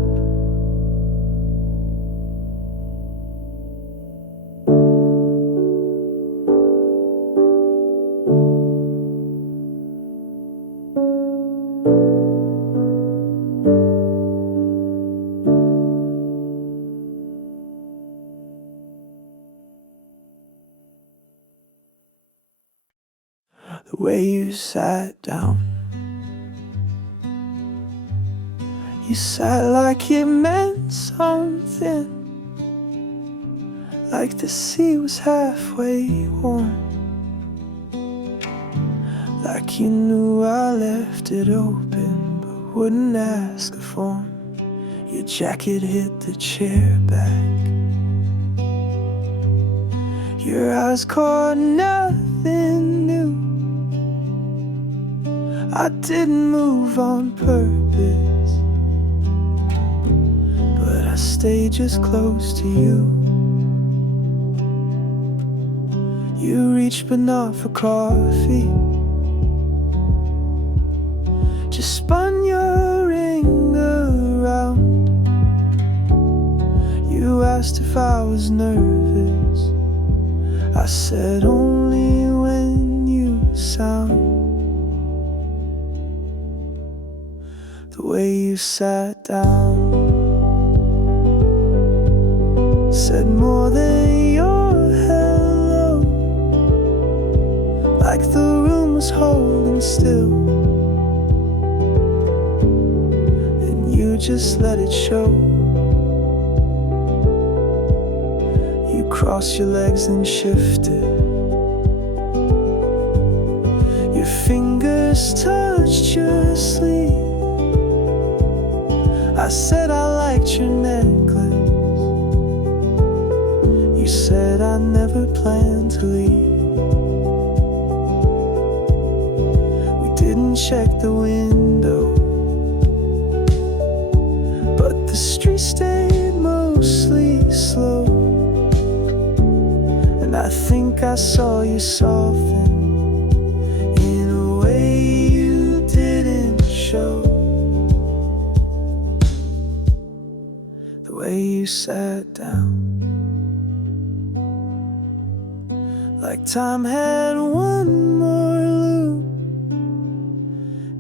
The way you sat down, you sat like it meant something, like the sea was halfway warm, like you knew I left it open but wouldn't ask a form. Your jacket hit the chair back, your eyes caught nothing new. I didn't move on purpose, but I stayed just close to you. You reached but not for coffee, just spun your ring around. You asked if I was nervous, I said only when you sound. The way you sat down said more than your hello, like the room was holding still, and you just let it show. You crossed your legs and shifted, your fingers touched your sleeve. I said I liked your necklace, you said I never planned to leave. We didn't check the window, but the street stayed mostly slow, and I think I saw you soften in a way you didn't show. The way you sat down, like time had one more loop,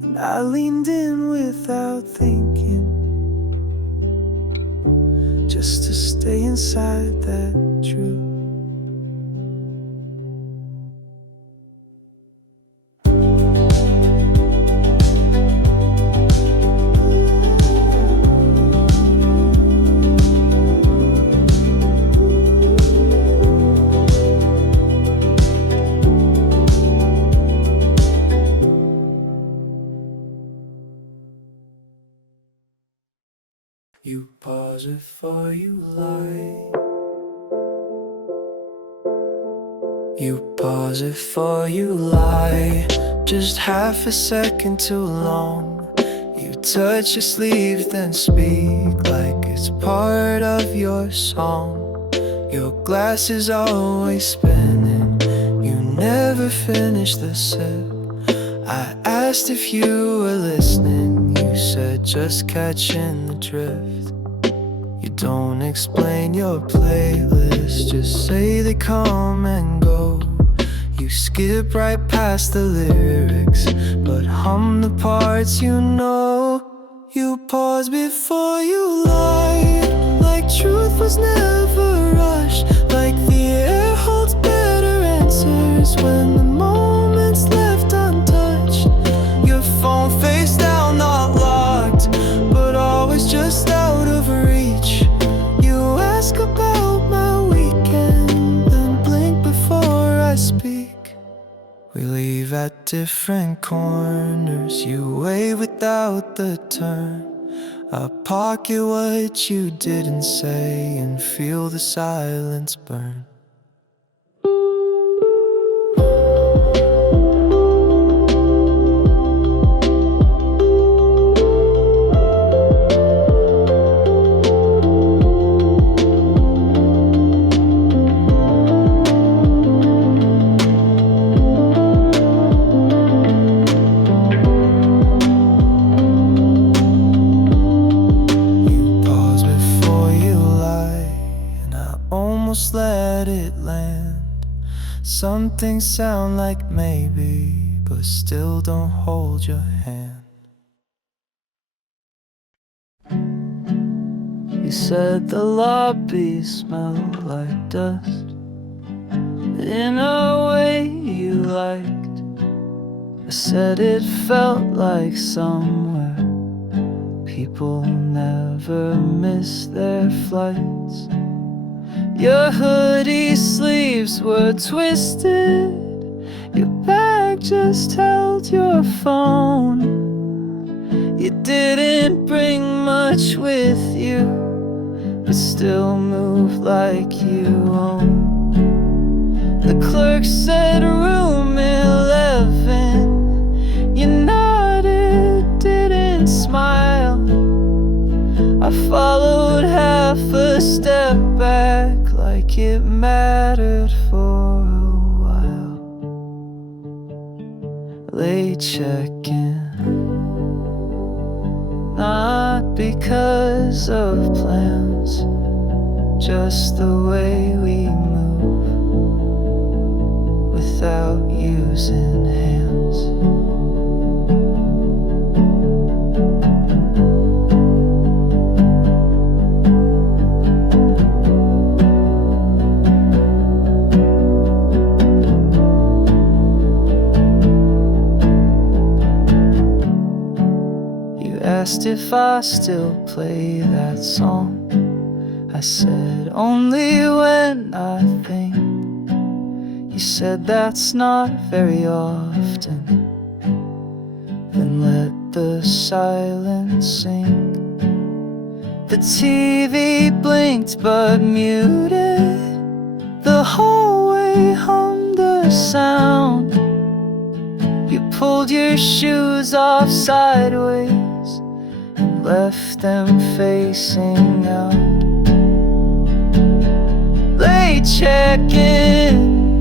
and I leaned in without thinking, just to stay inside that truth. You pause before you lie. You pause before you lie. Just half a second too long. You touch your sleeve then speak like it's part of your song. Your glass is always spinning, you never finish the sip. I asked if you were listening, you said just catching the drift. You don't explain your playlist, just say they come and go. You skip right past the lyrics, but hum the parts you know. You pause before you lie, like truth was never rushed, like the air holds better answers when the moment's left untouched. Your phone face down, not locked, but always just out of reach. You ask about my weekend, then blink before I speak. We leave at different corners, you wave without the turn. I pocket what you didn't say and feel the silence burn. Some things sound like maybe, but still don't hold your hand. You said the lobby smelled like dust, but in a way you liked. I said it felt like somewhere people never miss their flights. Your hoodie sleeves were twisted, your bag just held your phone. You didn't bring much with you, but still moved like you own. The clerk said room 11. You nodded, didn't smile. I followed half a step back like it mattered for a while. Late check-in, not because of plans, just the way we move without using hands. Asked if I still play that song. I said only when I think. You said that's not very often. Then let the silence sink. The TV blinked but muted. The hallway hummed a sound. You pulled your shoes off sideways, left them facing out. Late check-in,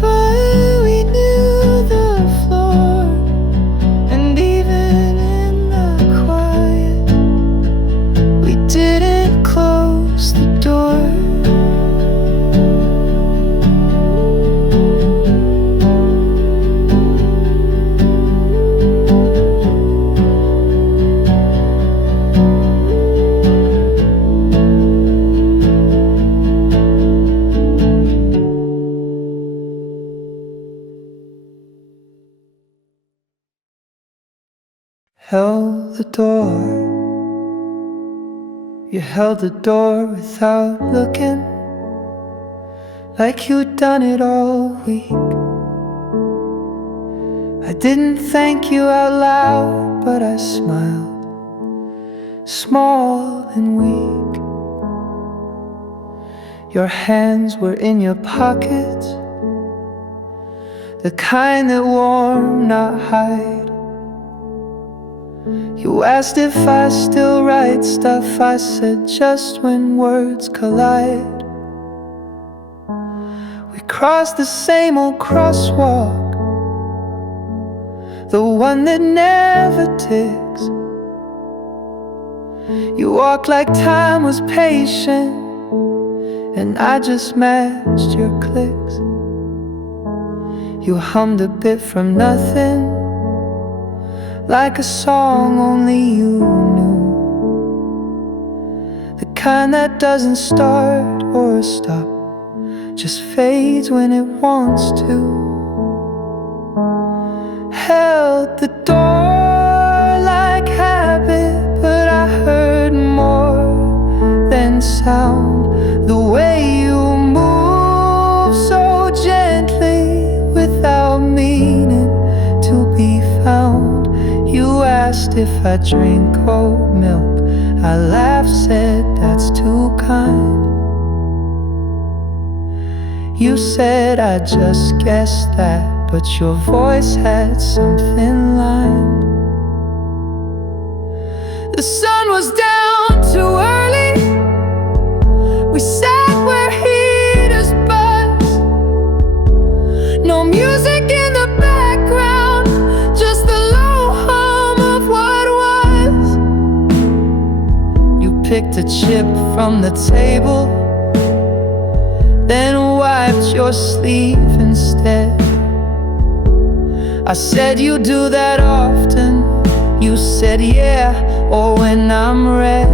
but we knew the floor. And even in the quiet, we didn't close the door. Held the door. You held the door without looking, like you'd done it all week. I didn't thank you out loud, but I smiled, small and weak. Your hands were in your pockets, the kind that warm, not hide. You asked if I still write stuff. I said just when words collide. We crossed the same old crosswalk, the one that never ticks. You walked like time was patient, and I just matched your clicks. You hummed a bit from nothing, like a song only you knew, the kind that doesn't start or stop, just fades when it wants to. Held the door like habit, but I heard more than sound. The way you move so gently without meaning to be found. You asked if I drink oat milk. I laughed, said that's too kind. You said I just guessed that, but your voice had something lined. The sun was down too early. We sat where heaters buzz. No music in the background, just the low hum of what was. You picked a chip from the table, then wiped unwiped your sleeve instead. I said you do that often. You said yeah, or when I'm red.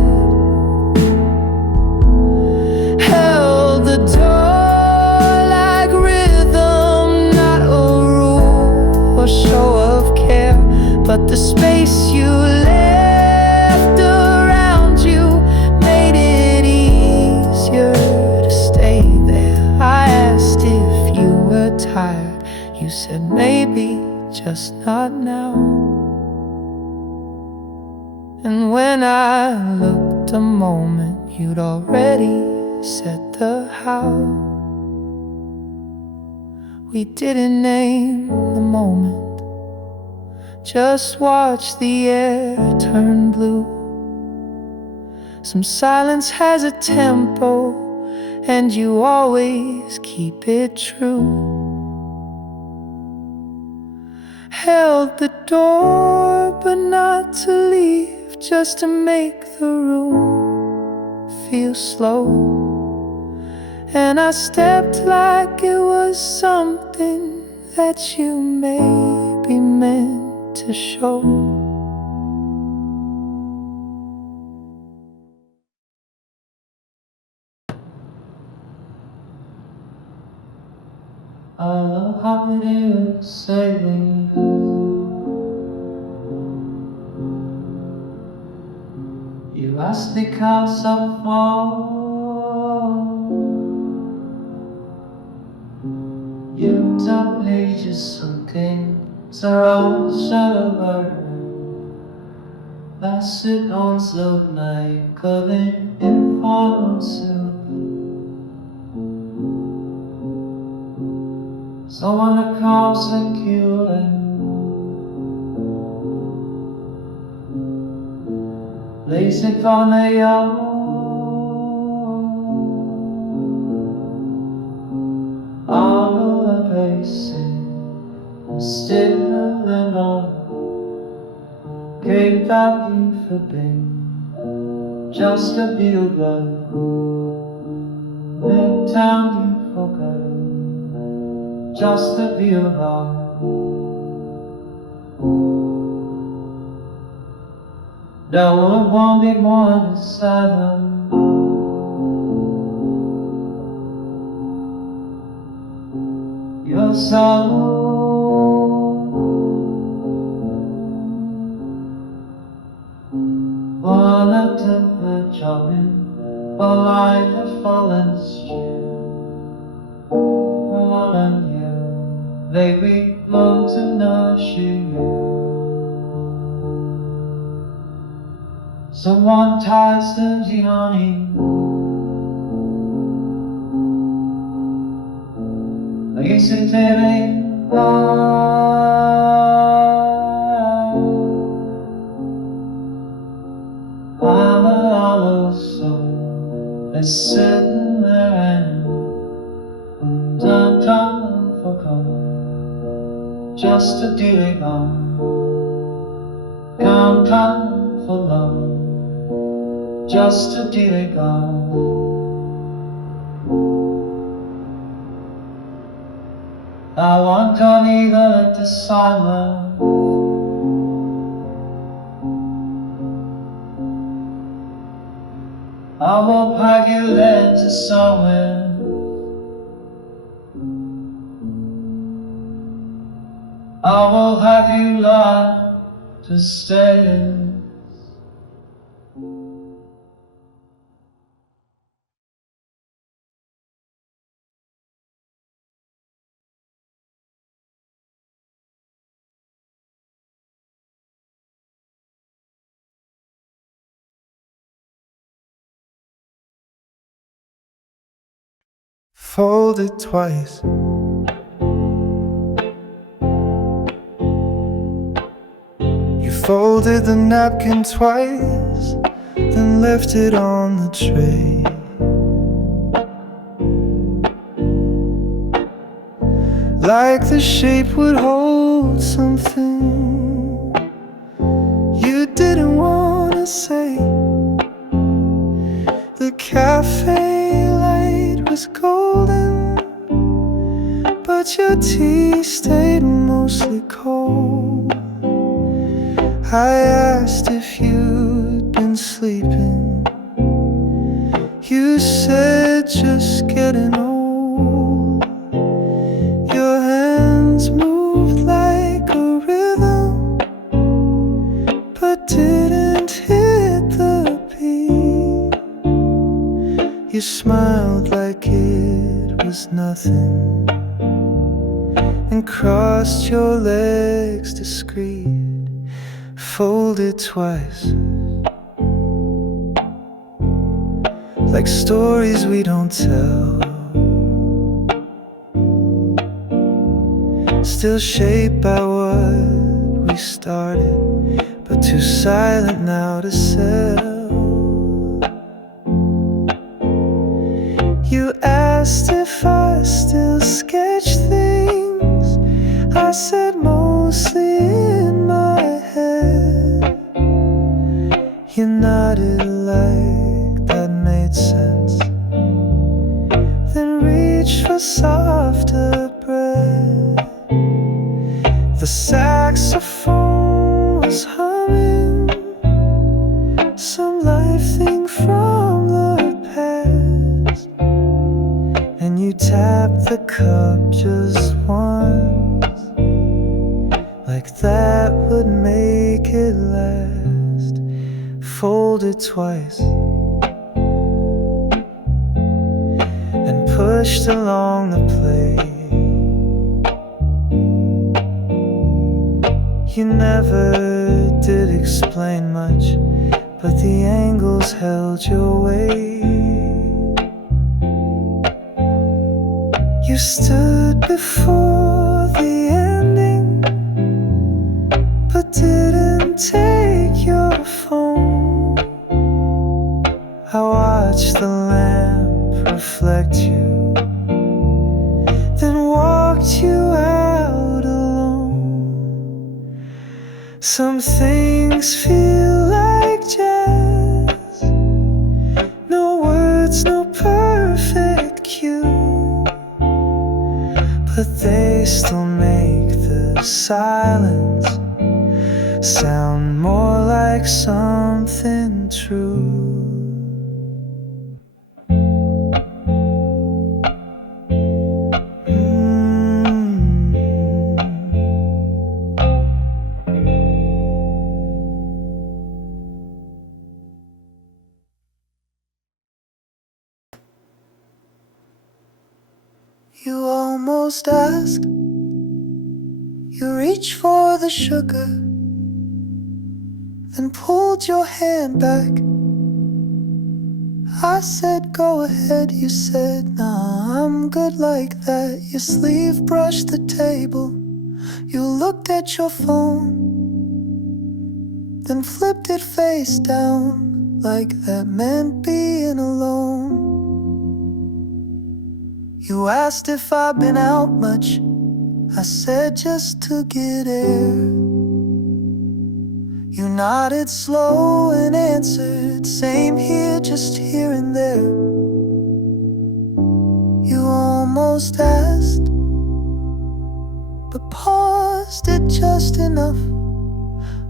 Held the door like rhythm, not a rule or show of care, but the space you left around you made it easier to stay there. I asked if you were tired. You said maybe, just not now. And when I looked a moment, you'd already said the how. We didn't name the moment, just watch the air turn blue. Some silence has a tempo, and you always keep it true. Held the door, but not to leave, just to make the room feel slow. And I stepped like it was something that you maybe meant to show. I love how you sailing. You asked me how so far. You told me just some things are all shallower. Pass it on slow night, coming in fall soon. Someone that comes and killing. Lazy for me, all the pacing, still and on. Gave up you for being just a bugle. Midtown you forgot, just a bugle. No one won't be more than 7. Your soul one of the jumping for light has fallen stream. One on you, baby, long to nourish you. Someone ties the honey. I guess it's living I'm a hollow soul that's sitting there and done for cold, just a dealing on, come time for love, just a dealing on. I want an eagle at the silence. I will pack you led to somewhere. I will have you learn to stay. Fold it twice. You folded the napkin twice, then left it on the tray. Like the shape would hold something you didn't want to say. The cafe light was golden, but your tea stayed mostly cold. I asked if you'd been sleeping. You said just getting old. Your hands moved like a rhythm, but didn't hit the beat. You smiled like it was nothing and crossed your legs discreet, folded twice, like stories we don't tell, still shaped by what we started, but too silent now to sell. You asked if I still sketch things. I said mostly in my head. You nodded like that made sense, then reached for softer breath. The saxophone was humming some life thing from the past, and you tapped the cup just once, like that would make it last. Folded twice and pushed along the plate. You never did explain much, but the angles held your weight. You stood before the ending, but didn't take your phone. I watched the lamp reflect you, then walked you out alone. Some things feel like jazz, no words, no perfect cue, but they still make the silence sound more like something true. You almost asked, you reached for the sugar, then pulled your hand back. I said go ahead, you said nah, I'm good like that. Your sleeve brushed the table, you looked at your phone, then flipped it face down, like that meant being alone. You asked if I've been out much, I said just to get air. You nodded slow and answered, same here, just here and there. You almost asked, but paused it just enough.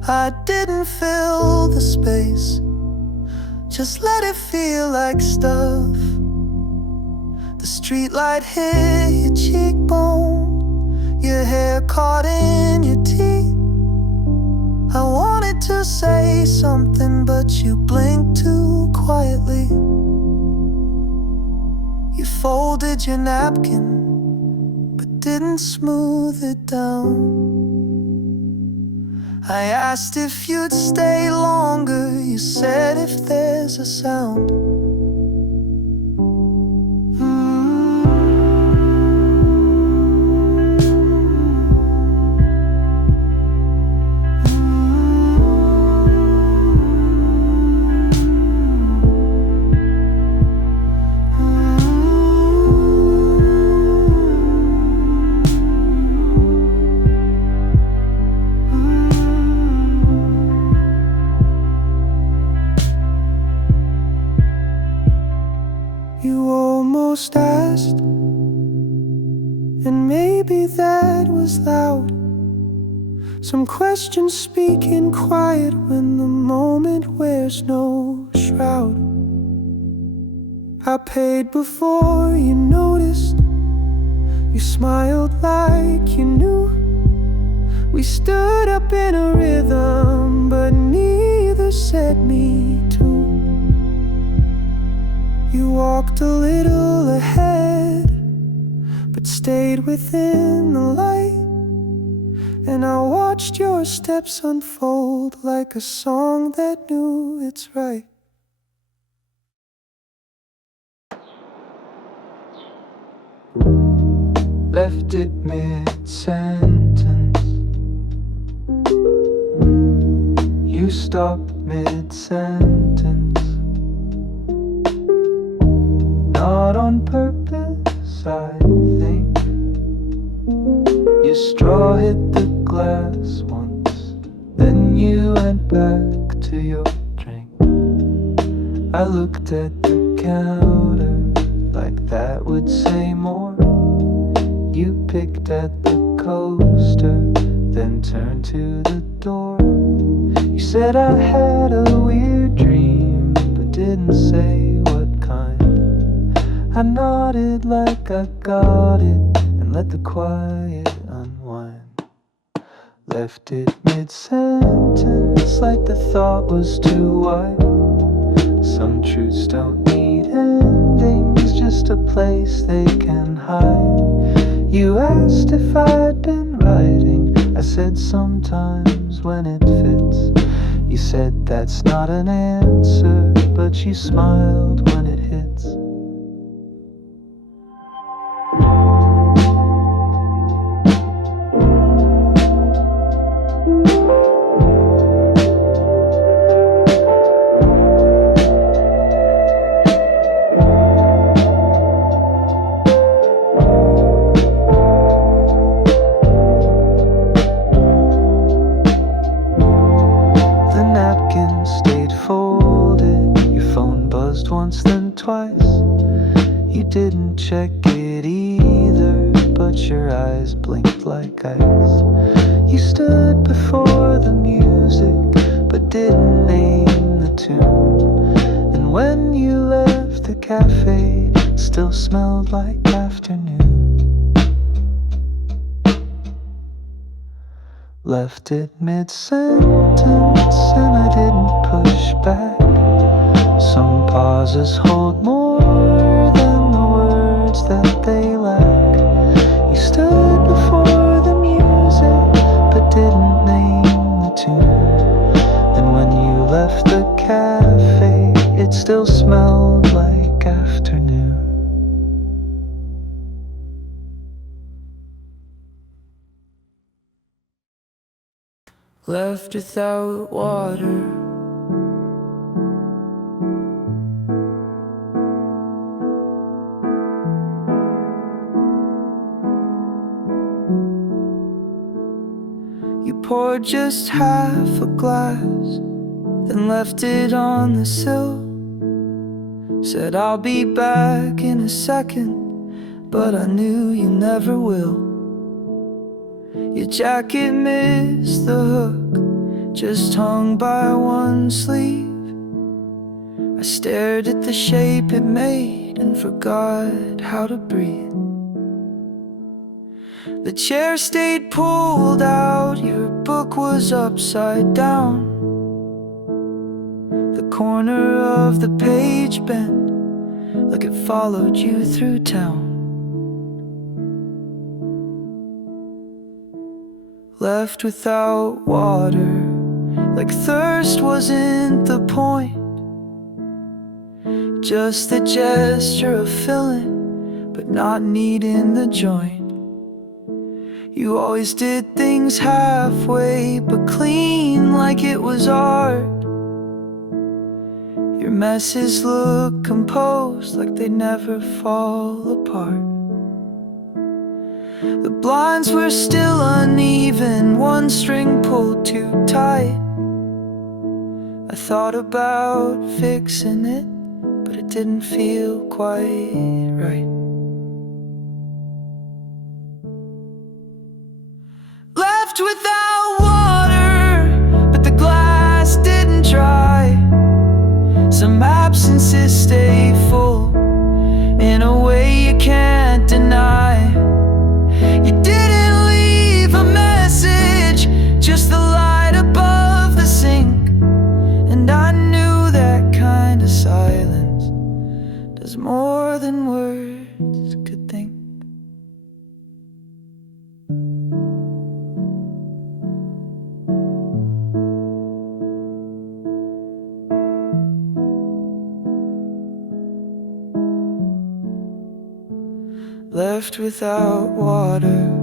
I didn't fill the space, just let it feel like stuff. The streetlight hit your cheekbone, your hair caught in your teeth. I wanted to say something, but you blinked too quietly. You folded your napkin, but didn't smooth it down. I asked if you'd stay longer, you said if there's a sound. And maybe that was loud. Some questions speaking quiet when the moment wears no shroud. I paid before you noticed. You smiled like you knew. We stood up in a rhythm, but neither said me to. You walked a little ahead, but stayed within the light. And I watched your steps unfold like a song that knew its right. Left it mid-sentence. You stopped mid-sentence. Not on purpose, I think. Your straw hit the glass once, then you went back to your drink. I looked at the counter like that would say more. You picked at the coaster, then turned to the door. You said I had a weird dream, but didn't say what kind. I nodded like I got it, and let the quiet unwind. Left it mid-sentence like the thought was too wide. Some truths don't need endings, just a place they can hide. You asked if I'd been writing. I said sometimes when it fits. You said that's not an answer, but you smiled when it hits. Didn't check it either, but your eyes blinked like ice. You stood before the music, but didn't name the tune. And when you left the cafe, it still smelled like afternoon. Left it mid-sentence and I didn't push back. Some pauses hold more that they lack. You stood before the music, but didn't name the tune. And when you left the cafe, it still smelled like afternoon. Left without water. Poured just half a glass, then left it on the sill. Said I'll be back in a second, but I knew you never will. Your jacket missed the hook, just hung by one sleeve. I stared at the shape it made and forgot how to breathe. The chair stayed pulled out, your book was upside down. The corner of the page bent, like it followed you through town. Left without water, like thirst wasn't the point. Just the gesture of filling, but not needing the joint. You always did things halfway, but clean like it was art. Your messes look composed, like they never fall apart. The blinds were still uneven, one string pulled too tight. I thought about fixing it, but it didn't feel quite right. left without water, but the glass didn't dry. Some absences stay full in a way you can't deny. You didn't leave a message, just the light above the sink. And I knew that kind of silence does more than words could think. Left without water.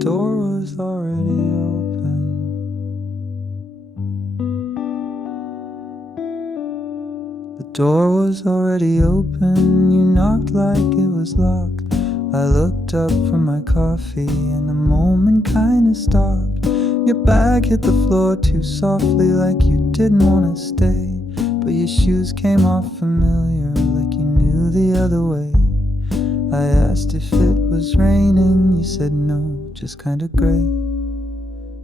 Door was already open. The door was already open. You knocked like it was locked. I looked up from my coffee and the moment kinda stopped. Your bag hit the floor too softly, like you didn't wanna stay. But your shoes came off familiar, like you knew the other way. I asked if it was raining, you said no, just kinda gray.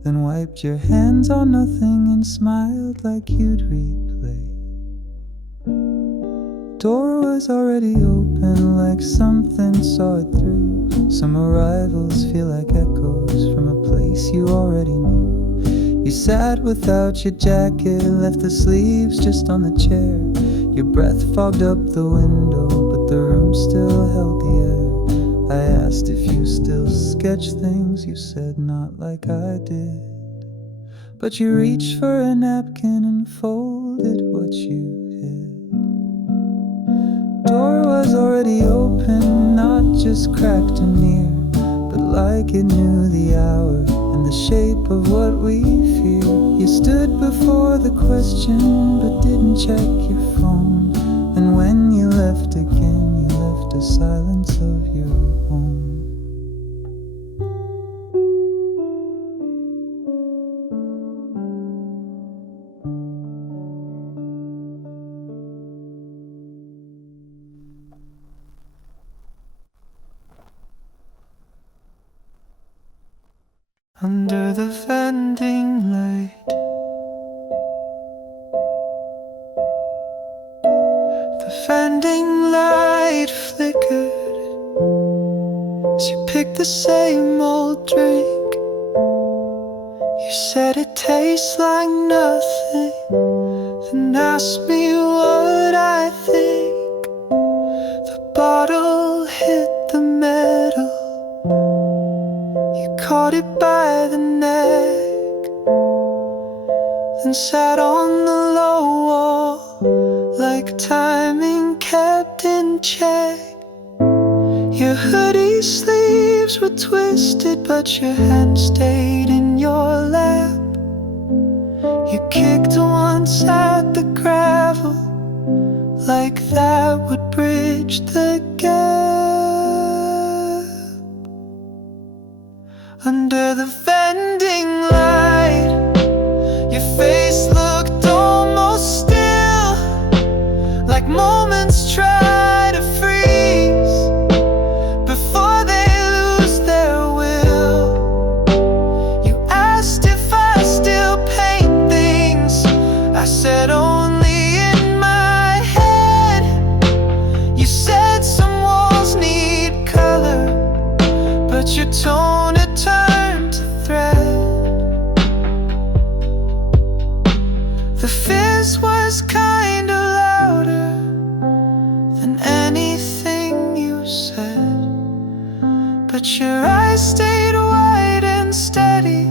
Then wiped your hands on nothing and smiled like you'd replay. Door was already open, like something saw it through. Some arrivals feel like echoes from a place you already knew. You sat without your jacket, left the sleeves just on the chair. Your breath fogged up the window, but the room still held the air. I asked if you still sketch things, you said not like I did. But you reached for a napkin and folded what you hid. Door was already open, not just cracked and near, but like it knew the hour and the shape of what we fear. You stood before the question, but didn't check your phone. And when you left again, you left a silence of your own. Under the vending light, the vending light flickered as you picked the same old drink. You said it tastes like nothing, then asked me what I think. The bottle hit the metal, you caught it by the neck, then sat on the low wall like timing kept in check. Your hoodie sleeves were twisted, but your hand stayed in your lap. You kicked once at the gravel, like that would bridge the gap. Under the vending light, your face looked almost still, like moments try to freeze before they lose their will. You asked if I still paint things, I said only in my head. You said some walls need color, but your tone had turned to thread. The fizz was kinda louder than anything you said, but your eyes stayed wide and steady,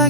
like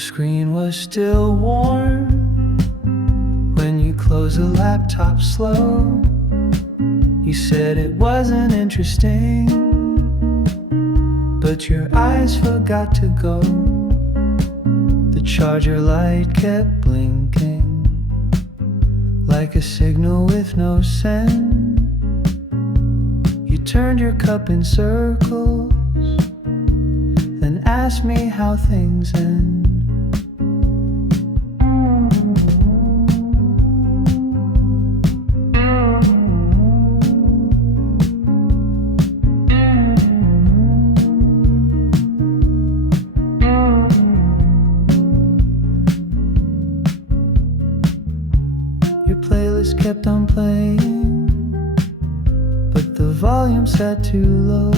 screen was still warm when you closed the laptop slow. You said it wasn't interesting, but your eyes forgot to go. The charger light kept blinking like a signal with no send. You turned your cup in circles, then asked me how things end. Kept on playing, but the volume sat too low.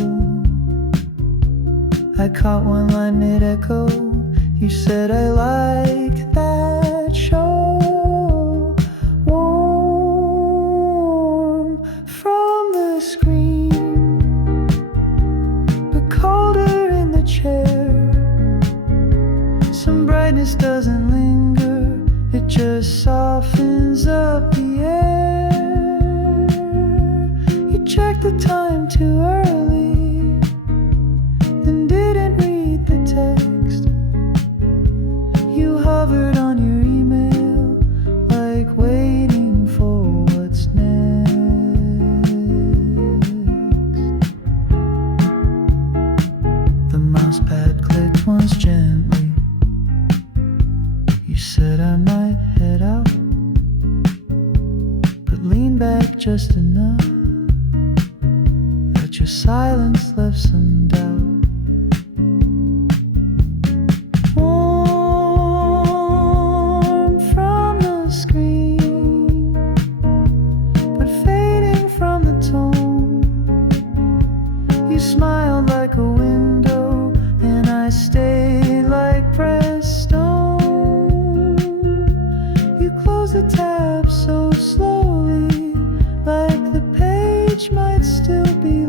I caught one line mid-echo. You said, I like that show. Warm from the screen, but colder in the chair. Some brightness doesn't linger, it just softens up the air. You checked the time too early, then didn't read the text. You hovered on your email, like waiting for what's next. The mousepad clicked once gently. You said I might head out, but lean back just enough that your silence left some doubt. Warm from the screen, but fading from the tone. You smiled like a window, and I stayed like pressed stone. You closed the tab so slowly, like the page might still be